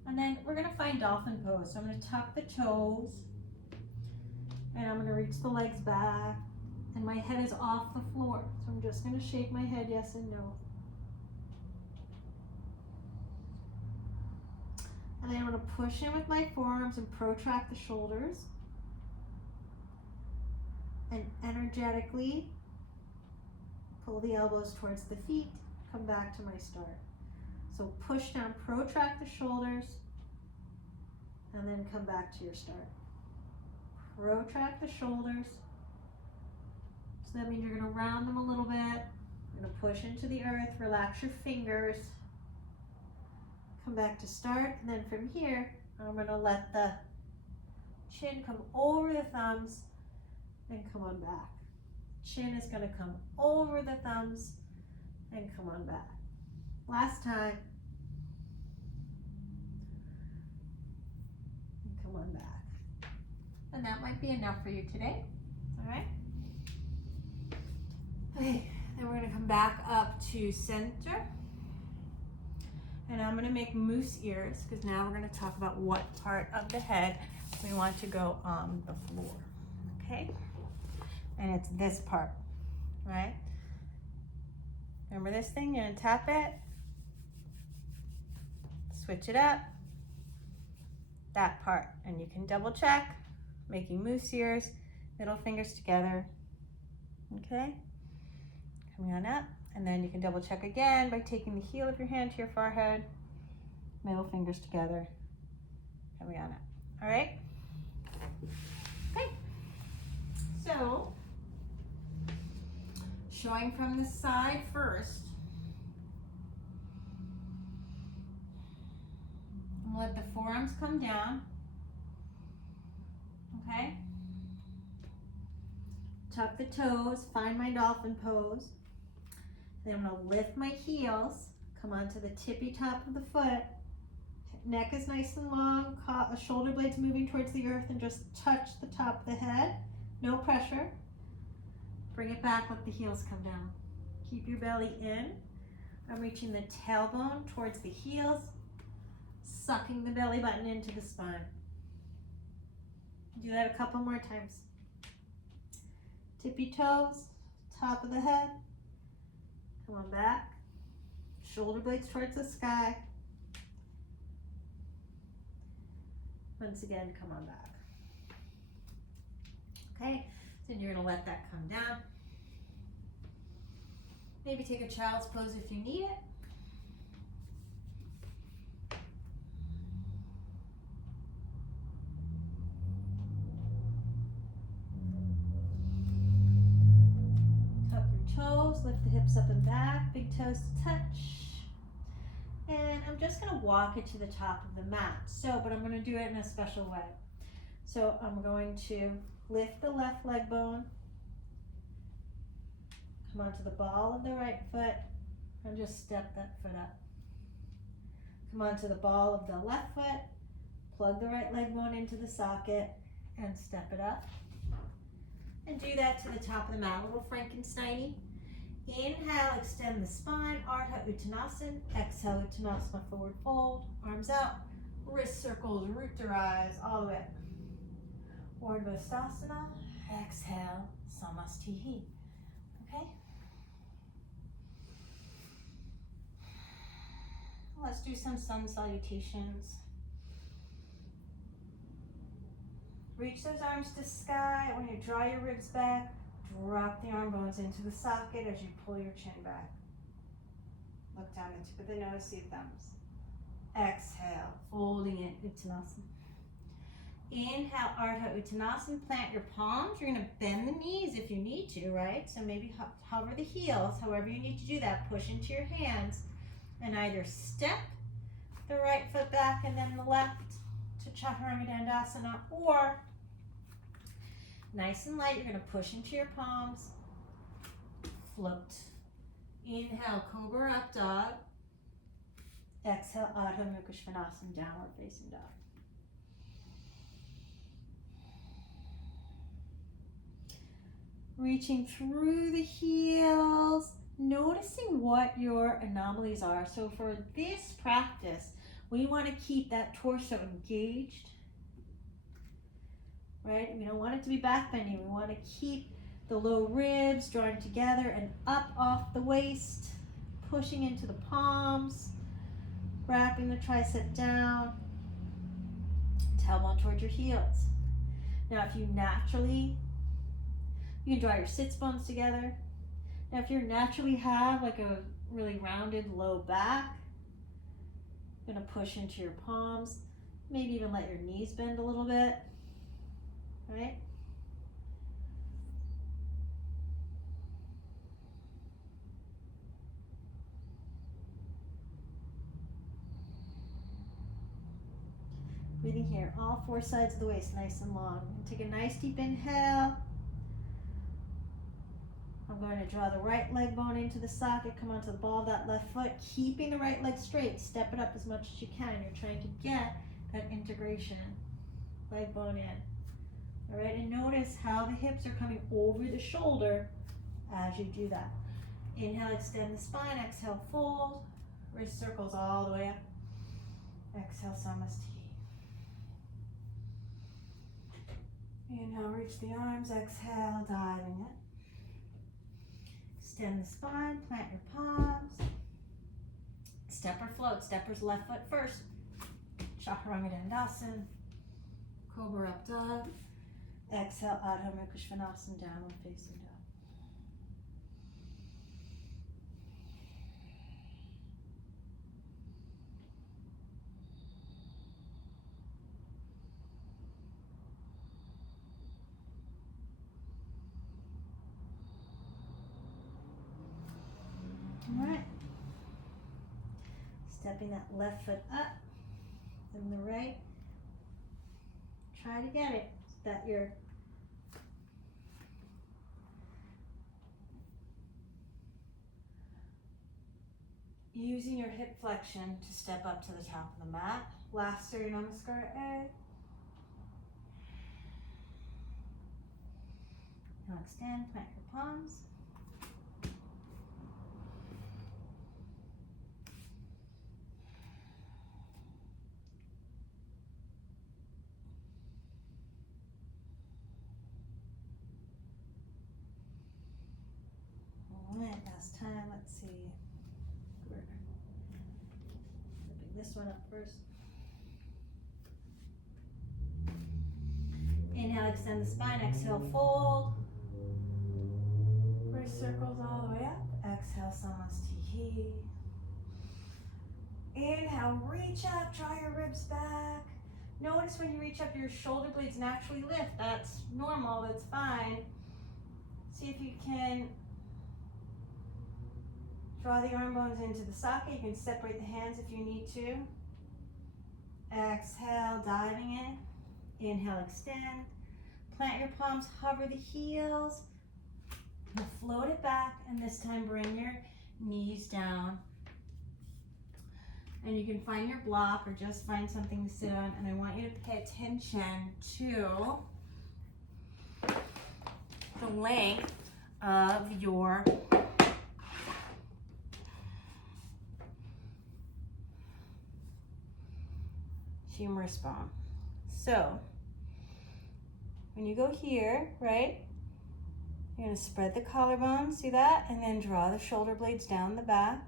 And then we're going to find dolphin pose. So I'm going to tuck the toes, and I'm going to reach the legs back, and my head is off the floor. So I'm just going to shake my head yes and no. And then I'm going to push in with my forearms and protract the shoulders. And energetically pull the elbows towards the feet, come back to my start. So push down, protract the shoulders, and then come back to your start. Protract the shoulders. So that means you're going to round them a little bit. You're going to push into the earth, relax your fingers. Come back to start, and then from here, I'm going to let the chin come over the thumbs and come on back. Chin is going to come over the thumbs and come on back. Last time. And come on back. And that might be enough for you today. All right. Okay, then we're going to come back up to center. And I'm going to make moose ears because now we're going to talk about what part of the head we want to go on the floor. Okay? And it's this part, right? Remember this thing? You're going to tap it, switch it up, that part. And you can double check, making moose ears, middle fingers together. Okay? Coming on up. And then you can double check again by taking the heel of your hand to your forehead, middle fingers together, coming on up. All right? Okay. So, showing from the side first. I'm gonna let the forearms come down. Okay? Tuck the toes, find my dolphin pose. Then I'm going to lift my heels, come onto the tippy top of the foot. Neck is nice and long, shoulder blades moving towards the earth, and just touch the top of the head. No pressure. Bring it back, let the heels come down. Keep your belly in. I'm reaching the tailbone towards the heels, sucking the belly button into the spine. Do that a couple more times. Tippy toes, top of the head. Come on back. Shoulder blades towards the sky. Once again, come on back. Okay, then you're going to let that come down. Maybe take a child's pose if you need it. Toes, lift the hips up and back, big toes to touch. And I'm just going to walk it to the top of the mat. But I'm going to do it in a special way. So I'm going to lift the left leg bone, come onto the ball of the right foot, and just step that foot up. Come onto the ball of the left foot, plug the right leg bone into the socket, and step it up. And do that to the top of the mat, a little Frankenstein-y. Inhale, extend the spine, Ardha Uttanasana. Exhale, Uttanasana, forward fold, arms out, wrist circles, root their eyes all the way up. Urdhva. Exhale, Samastihi. Okay? Let's do some sun salutations. Reach those arms to sky. When you draw your ribs back, drop the arm bones into the socket as you pull your chin back. Look down into tip of the nose, see the thumbs. Exhale, folding it, Uttanasana. Inhale, Ardha Uttanasana. Plant your palms. You're going to bend the knees if you need to, right? So maybe hover the heels, however you need to do that. Push into your hands and either step the right foot back and then the left to Chaturanga Dandasana, or nice and light, you're going to push into your palms, float. Inhale, Cobra Up Dog. Exhale, Adho Mukha Svanasana, Downward Facing Dog. Reaching through the heels, noticing what your anomalies are. So for this practice, we want to keep that torso engaged, right? We don't want it to be back bending. We want to keep the low ribs drawing together and up off the waist, pushing into the palms, wrapping the tricep down, tailbone towards your heels. Now, if you can draw your sits bones together. Now, if you naturally have like a really rounded low back, you're gonna push into your palms, maybe even let your knees bend a little bit, right? Breathing here, all four sides of the waist, nice and long. Take a nice deep inhale. I'm going to draw the right leg bone into the socket, come onto the ball of that left foot, keeping the right leg straight. Step it up as much as you can. You're trying to get that integration, leg bone in. All right, and notice how the hips are coming over the shoulder as you do that. Inhale, extend the spine. Exhale, fold. Wrist circles all the way up. Exhale, Samasthiti. Inhale, reach the arms. Exhale, diving it. Extend the spine, plant your palms. Stepper float. Stepper's left foot first. Chaturanga Dandasana. Cobra Up Dog. Exhale, Adho Mukha Svanasana, Downward Facing Dog. All right. Stepping that left foot up and the right. Try to get it so that you're using your hip flexion to step up to the top of the mat. Last Surya Namaskar A. Now extend, plant your palms. Last time, let's see. We're flipping this one up first. Inhale, extend the spine. Exhale, fold. Wrist circles all the way up. Exhale, Samasthiti. Inhale, reach up, draw your ribs back. Notice when you reach up, your shoulder blades naturally lift. That's normal, that's fine. See if you can draw the arm bones into the socket. You can separate the hands if you need to. Exhale, diving in. Inhale, extend. Plant your palms, hover the heels. Now float it back, and this time bring your knees down. And you can find your block or just find something to sit on. And I want you to pay attention to the length of your humerus bone. So when you go here, right, you're going to spread the collarbone, see that? And then draw the shoulder blades down the back.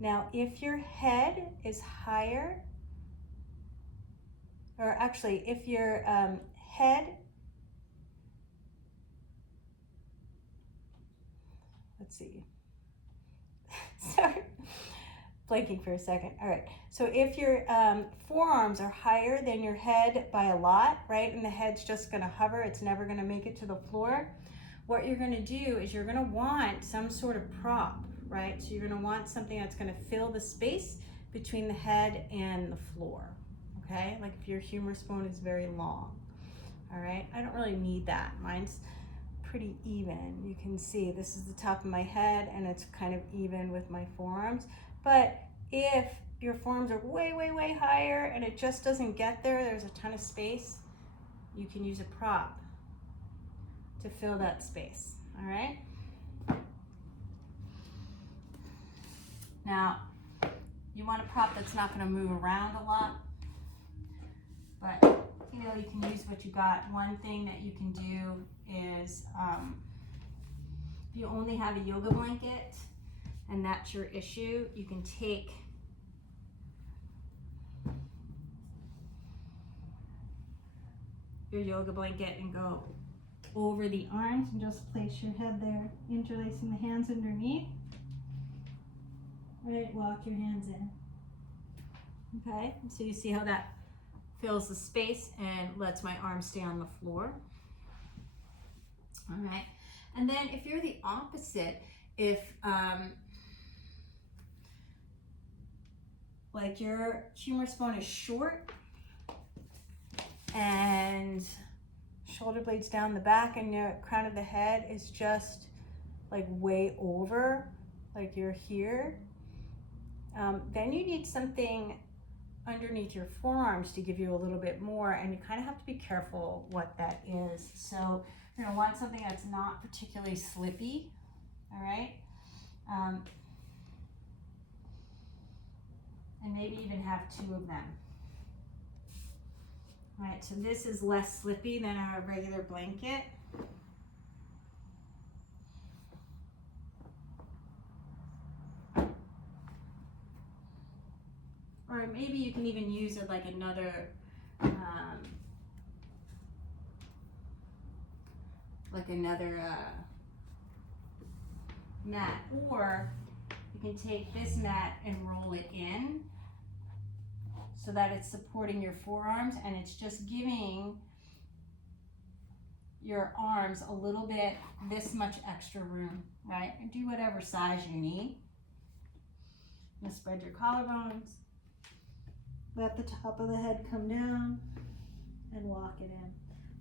Now, if your head is higher, or actually, if your head, let's see, sorry, blanking for a second. All right, so if your forearms are higher than your head by a lot, right, and the head's just gonna hover, it's never gonna make it to the floor, what you're gonna do is you're gonna want some sort of prop, right? So you're gonna want something that's gonna fill the space between the head and the floor, okay? Like if your humerus bone is very long, all right? I don't really need that. Mine's pretty even. You can see this is the top of my head and it's kind of even with my forearms. But if your forearms are way, way, way higher and it just doesn't get there, there's a ton of space, you can use a prop to fill that space, all right? Now, you want a prop that's not gonna move around a lot, but you know, you can use what you got. One thing that you can do is, if you only have a yoga blanket and that's your issue, you can take your yoga blanket and go over the arms and just place your head there, interlacing the hands underneath. Right, walk your hands in. Okay, so you see how that fills the space and lets my arms stay on the floor. All right, and then if you're the opposite, if like your humerus bone is short and shoulder blades down the back and your crown of the head is just like way over, like you're here, then you need something underneath your forearms to give you a little bit more, and you kind of have to be careful what that is. So you're gonna want something that's not particularly slippy, all right? And maybe even have two of them. All right, so this is less slippy than a regular blanket. Or maybe you can even use it like another, mat. Or you can take this mat and roll it in so that it's supporting your forearms and it's just giving your arms a little bit, this much extra room, right? And do whatever size you need. And spread your collarbones. Let the top of the head come down and walk it in.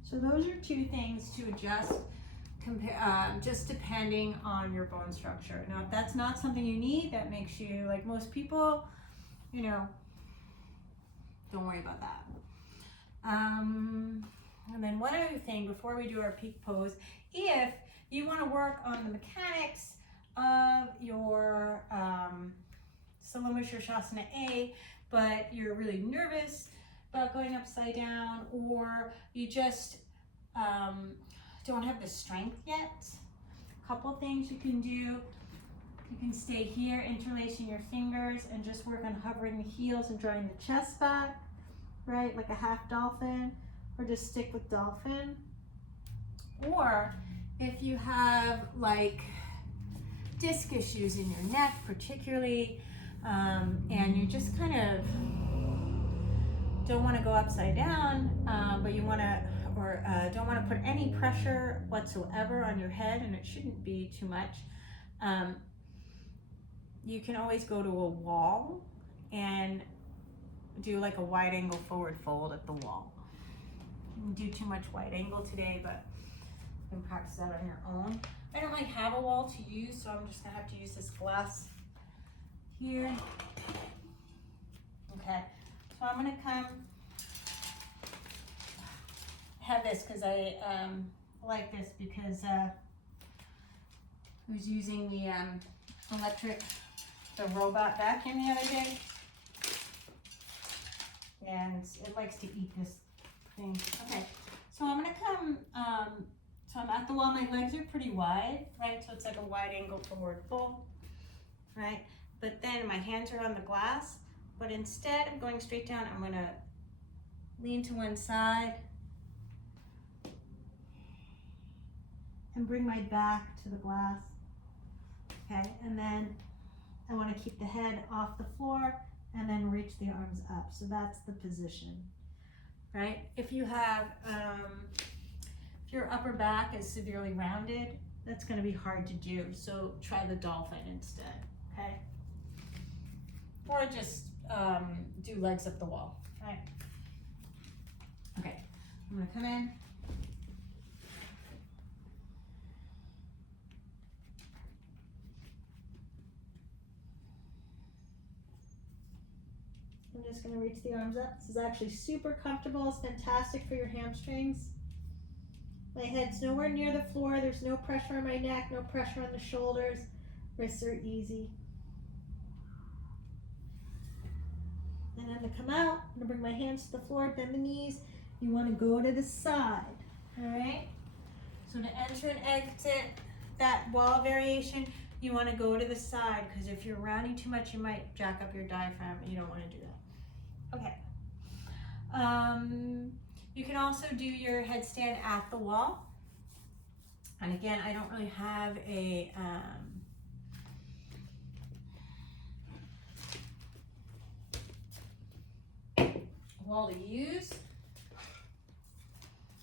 So those are two things to adjust, just depending on your bone structure. Now, if that's not something you need, that makes you, like most people, you know, don't worry about that. And then one other thing before we do our peak pose, if you want to work on the mechanics of your Salamba Sirsasana A, but you're really nervous about going upside down, or you just don't have the strength yet, a couple things you can do. You can stay here, interlacing your fingers, and just work on hovering the heels and drawing the chest back, right, like a half dolphin, or just stick with dolphin. Or if you have like disc issues in your neck particularly, and you just kind of don't want to go upside down, but you want to, or don't want to put any pressure whatsoever on your head, and it shouldn't be too much, you can always go to a wall and do like a wide angle forward fold at the wall. You can do too much wide angle today, but you can practice that on your own. I don't like have a wall to use, so I'm just gonna have to use this glass here. Okay, so I'm gonna come have this because I like this because I was using the robot vacuum the other day, and it likes to eat this thing. Okay, so I'm gonna come, so I'm at the wall, my legs are pretty wide, right? So it's like a wide angle forward fold, right? But then my hands are on the glass, but instead of going straight down, I'm gonna lean to one side and bring my back to the glass, okay? And then I wanna keep the head off the floor and then reach the arms up. So that's the position, right? If you have, if your upper back is severely rounded, that's gonna be hard to do. So try the dolphin instead, okay? Or just do legs up the wall, right? Okay, I'm gonna come in. just gonna reach the arms up. This is actually super comfortable. It's fantastic for your hamstrings. My head's nowhere near the floor. There's no pressure on my neck, no pressure on the shoulders. Wrists are easy. And then to come out, I'm gonna bring my hands to the floor, bend the knees. You wanna go to the side, all right? So to enter and exit that wall variation, you wanna go to the side, because if you're rounding too much, you might jack up your diaphragm, and you don't wanna do that. Okay. You can also do your headstand at the wall. And again, I don't really have a wall to use,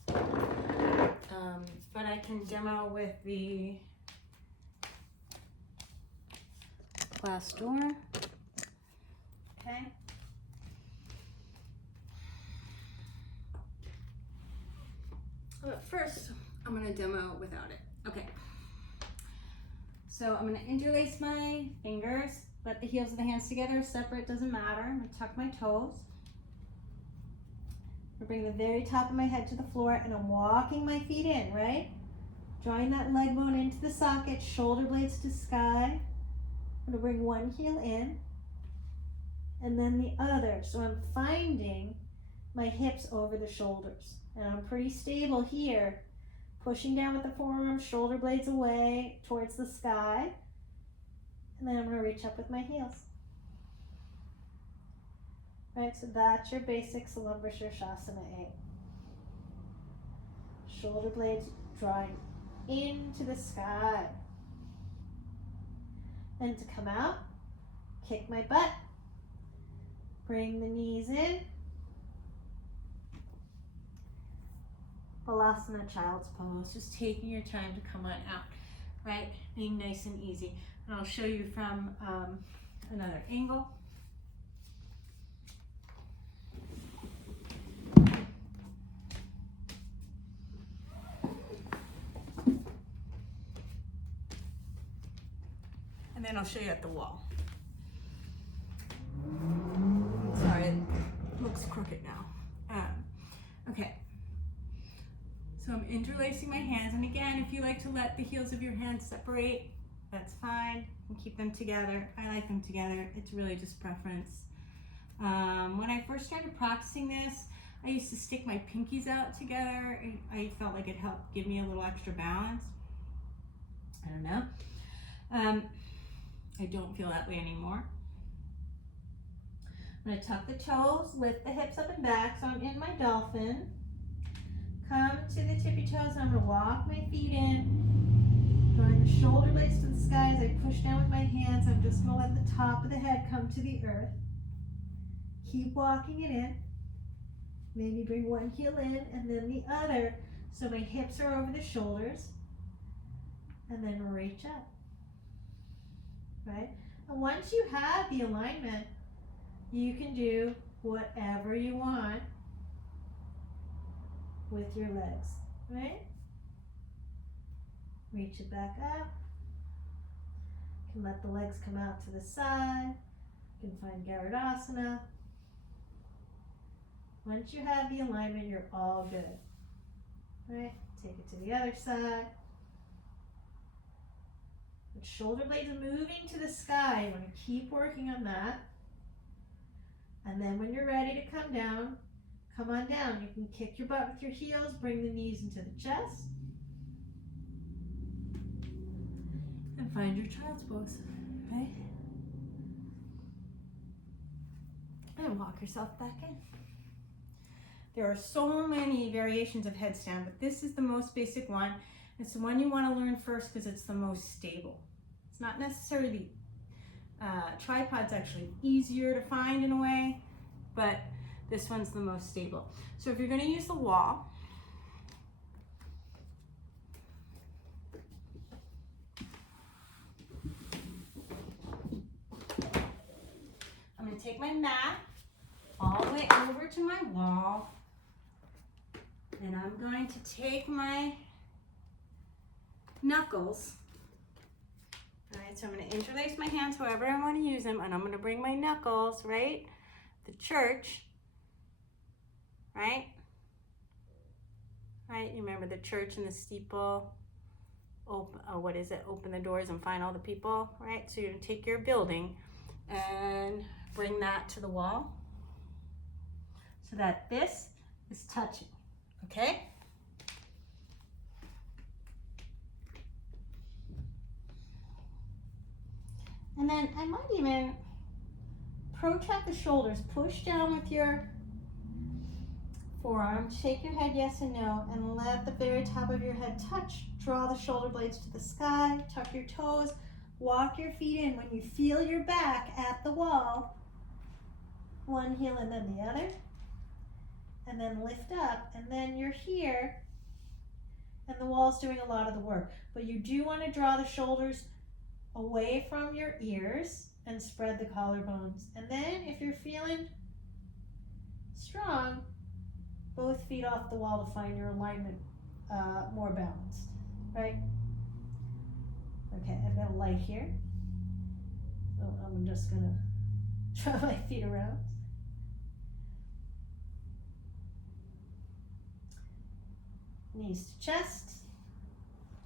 but I can demo with the glass door. Okay. But first, I'm going to demo without it. Okay. So I'm going to interlace my fingers, let the heels of the hands together, separate, doesn't matter. I'm going to tuck my toes. I bring the very top of my head to the floor, and I'm walking my feet in, right? Drawing that leg bone into the socket, shoulder blades to sky. I'm gonna bring one heel in, and then the other. So I'm finding my hips over the shoulders. And I'm pretty stable here, pushing down with the forearms, shoulder blades away towards the sky. And then I'm gonna reach up with my heels. Right, so that's your basic Salamba Sirsasana A. Shoulder blades drawing into the sky. And to come out, kick my butt. Bring the knees in. Balasana, child's pose. Just taking your time to come on out, right? Being nice and easy. And I'll show you from another angle. And then I'll show you at the wall. Sorry, it looks crooked now. Okay. So I'm interlacing my hands. And again, if you like to let the heels of your hands separate, that's fine. You can keep them together. I like them together. It's really just preference. When I first started practicing this, I used to stick my pinkies out together. I felt like it helped give me a little extra balance. I don't know. I don't feel that way anymore. I'm going to tuck the toes, lift the hips up and back, so I'm in my dolphin. Come to the tippy toes, and I'm going to walk my feet in, drawing the shoulder blades to the sky as I push down with my hands. I'm just going to let the top of the head come to the earth. Keep walking it in. Maybe bring one heel in and then the other, so my hips are over the shoulders, and then reach up. Right? And once you have the alignment, you can do whatever you want with your legs, right? Reach it back up. You can let the legs come out to the side. You can find Garudasana. Once you have the alignment, you're all good, right? Take it to the other side. The shoulder blades are moving to the sky. You want to keep working on that. And then when you're ready to come down, come on down. You can kick your butt with your heels, bring the knees into the chest, and find your child's pose, okay? And walk yourself back in. There are so many variations of headstand, but this is the most basic one. It's the one you want to learn first because it's the most stable. It's not necessarily, tripod's actually easier to find in a way, but this one's the most stable. So if you're going to use the wall, I'm going to take my mat all the way over to my wall, and I'm going to take my knuckles. All right, so I'm going to interlace my hands however I want to use them, and I'm going to bring my knuckles right the church, right? Right, you remember the church and the steeple? What is it? Open the doors and find all the people, right? So you're gonna take your building and bring that to the wall so that this is touching, okay? And then I might even protract the shoulders, push down with your forearm, shake your head yes and no, and let the very top of your head touch. Draw the shoulder blades to the sky, tuck your toes, walk your feet in. When you feel your back at the wall, one heel and then the other, and then lift up, and then you're here, and the wall's doing a lot of the work. But you do want to draw the shoulders away from your ears and spread the collarbones. And then if you're feeling strong, both feet off the wall to find your alignment more balanced, right? Okay, I've got a light here. So I'm just gonna draw my feet around. Knees to chest.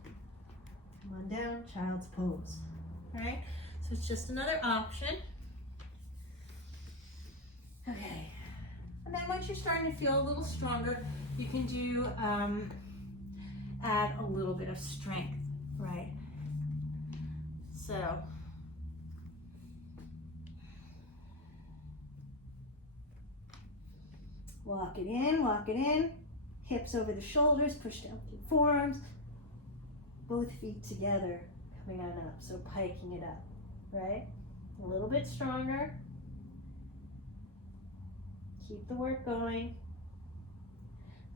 Come on down, child's pose. All right, so it's just another option. Okay, and then once you're starting to feel a little stronger, you can do add a little bit of strength, right? So walk it in, hips over the shoulders, push down with your forearms, both feet together, coming on up, so piking it up, right? A little bit stronger. Keep the work going.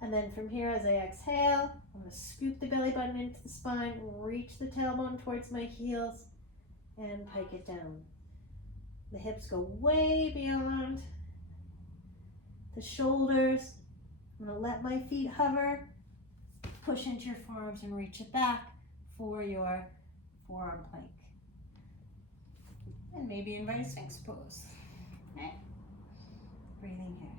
And then from here, as I exhale, I'm going to scoop the belly button into the spine, reach the tailbone towards my heels, and pike it down. The hips go way beyond the shoulders. I'm going to let my feet hover, push into your forearms and reach it back for your forearm plank. And maybe invite a sphinx pose. Okay? Breathing here.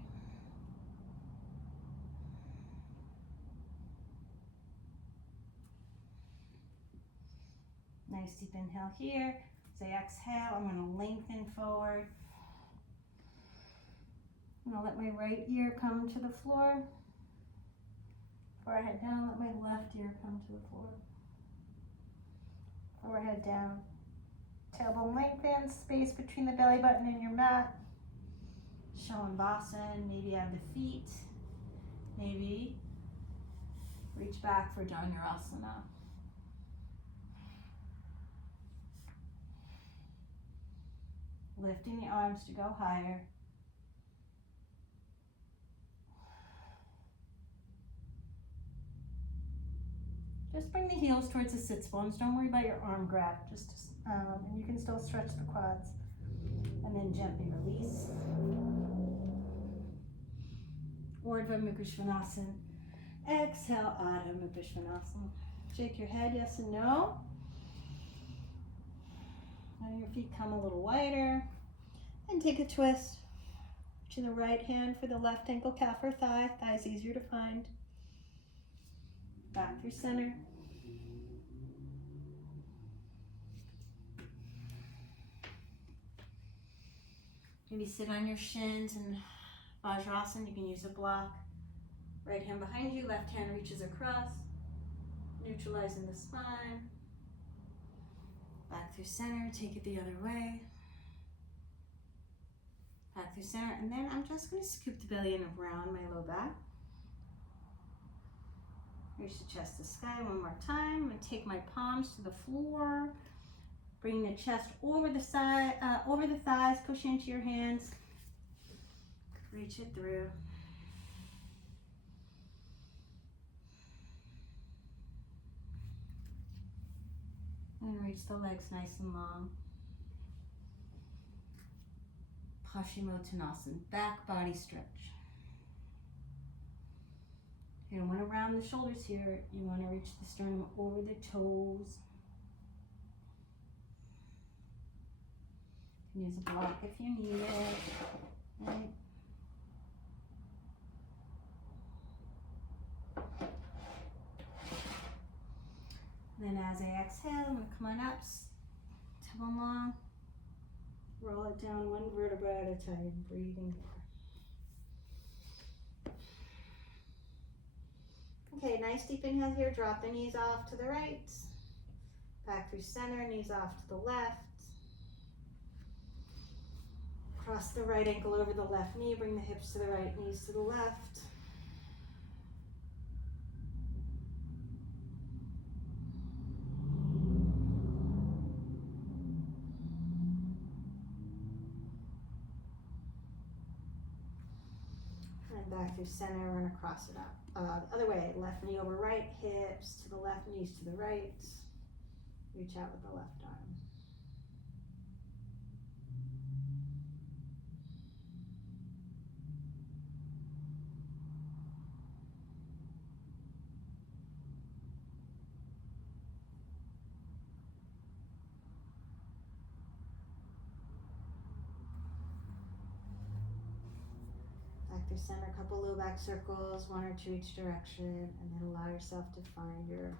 Nice deep inhale here. As I exhale, I'm going to lengthen forward. I'm going to let my right ear come to the floor. Forehead down, let my left ear come to the floor. Forehead down. Tailbone lengthen, space between the belly button and your mat. Shalambhasan, maybe have the feet. Maybe reach back for Dhanurasana. Lifting the arms to go higher. Just bring the heels towards the sits bones. Don't worry about your arm grab. And you can still stretch the quads. And then gently release. Urdhva Mukha Svanasana. Exhale, Adho Mukha Svanasana. Shake your head, yes and no. Let your feet come a little wider. And take a twist. Reaching the right hand for the left ankle, calf, or thigh. Thigh is easier to find. Back through center. Maybe sit on your shins and Vajrasana. You can use a block. Right hand behind you, left hand reaches across, neutralizing the spine. Back through center, take it the other way. Back through center, and then I'm just going to scoop the belly in around my low back. Reach the chest to sky one more time. I'm going to take my palms to the floor. Bring the chest over the side, over the thighs. Push into your hands. Reach it through. And reach the legs nice and long. Paschimottanasana, back body stretch. You don't want to round the shoulders here. You want to reach the sternum over the toes. You can use a block if you need it. Right. Then as I exhale, I'm going to come on up, tip them long, roll it down one vertebra at a time, breathing here. Okay, nice deep inhale here, drop the knees off to the right, back through center, knees off to the left. Cross the right ankle over the left knee, bring the hips to the right, knees to the left. And back through center, we're going to cross it up. The other way, left knee over right, hips to the left, knees to the right. Reach out with the left arm. Back through center, a couple low back circles, one or two each direction, and then allow yourself to find your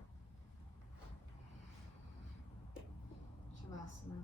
Shavasana.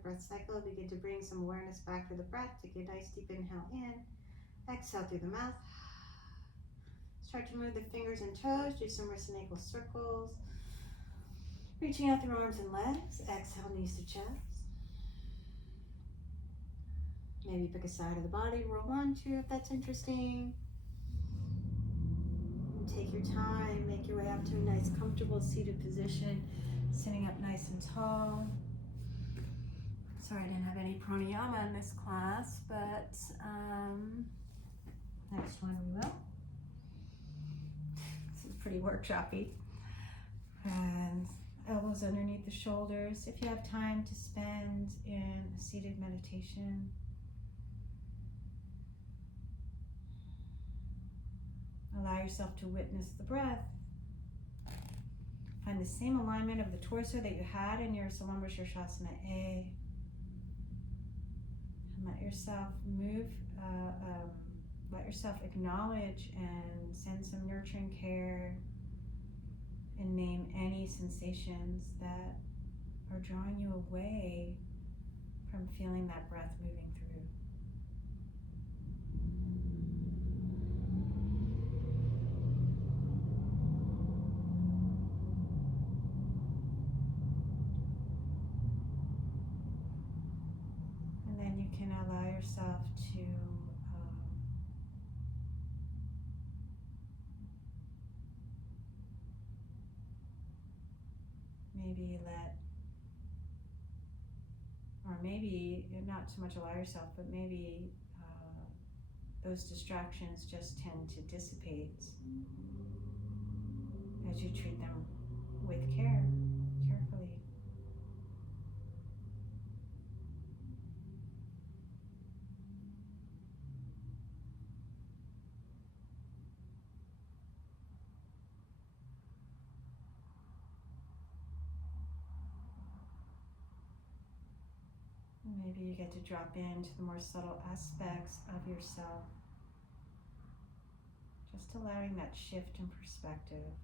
rhythmic breath cycle. Begin to bring some awareness back to the breath. Take a nice deep inhale in. Exhale through the mouth. Start to move the fingers and toes. Do some wrist and ankle circles. Reaching out through arms and legs. Exhale, knees to chest. Maybe pick a side of the body. Roll 1, 2 if that's interesting. And take your time. Make your way out to a nice, comfortable seated position. Sitting up nice and tall. Sorry I didn't have any pranayama in this class, but next one we will. This is pretty workshop-y. And elbows underneath the shoulders. If you have time to spend in a seated meditation, allow yourself to witness the breath. Find the same alignment of the torso that you had in your Salamba Sirsasana A. And let yourself move, let yourself acknowledge and send some nurturing care and name any sensations that are drawing you away from feeling that breath moving through. And then you can allow yourself to maybe not so much allow yourself, but maybe those distractions just tend to dissipate as you treat them with care, carefully. Maybe you get to drop into the more subtle aspects of yourself. Just allowing that shift in perspective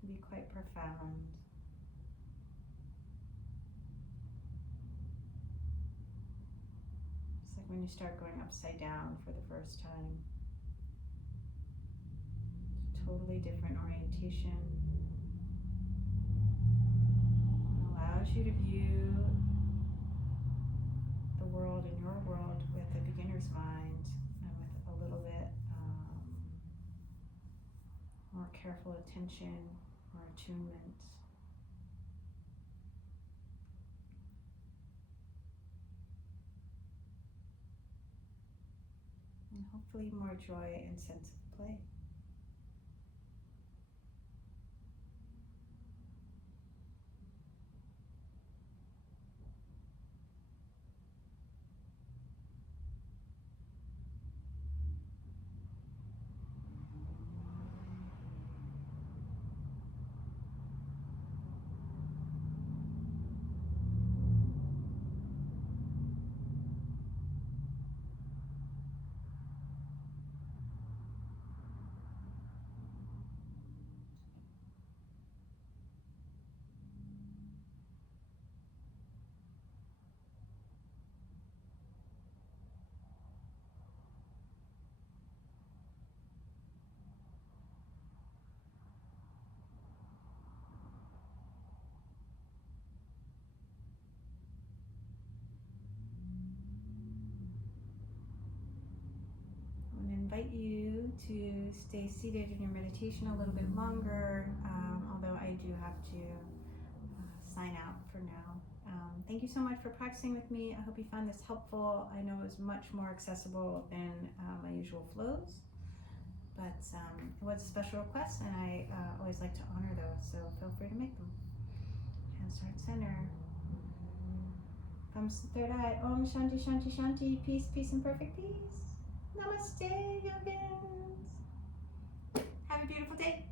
can be quite profound. It's like when you start going upside down for the first time. Totally different orientation. It allows you to view the world and your world with a beginner's mind and with a little bit more careful attention or attunement. And hopefully more joy and sense of play. Invite you to stay seated in your meditation a little bit longer, although I do have to sign out for now. Thank you so much for practicing with me. I hope you found this helpful. I know it was much more accessible than my usual flows, but it was a special request, and I always like to honor those, so feel free to make them. Hands start center. Thumbs to third eye. Om Shanti Shanti Shanti. Peace, peace, and perfect peace. Namaste, yogins. Have a beautiful day.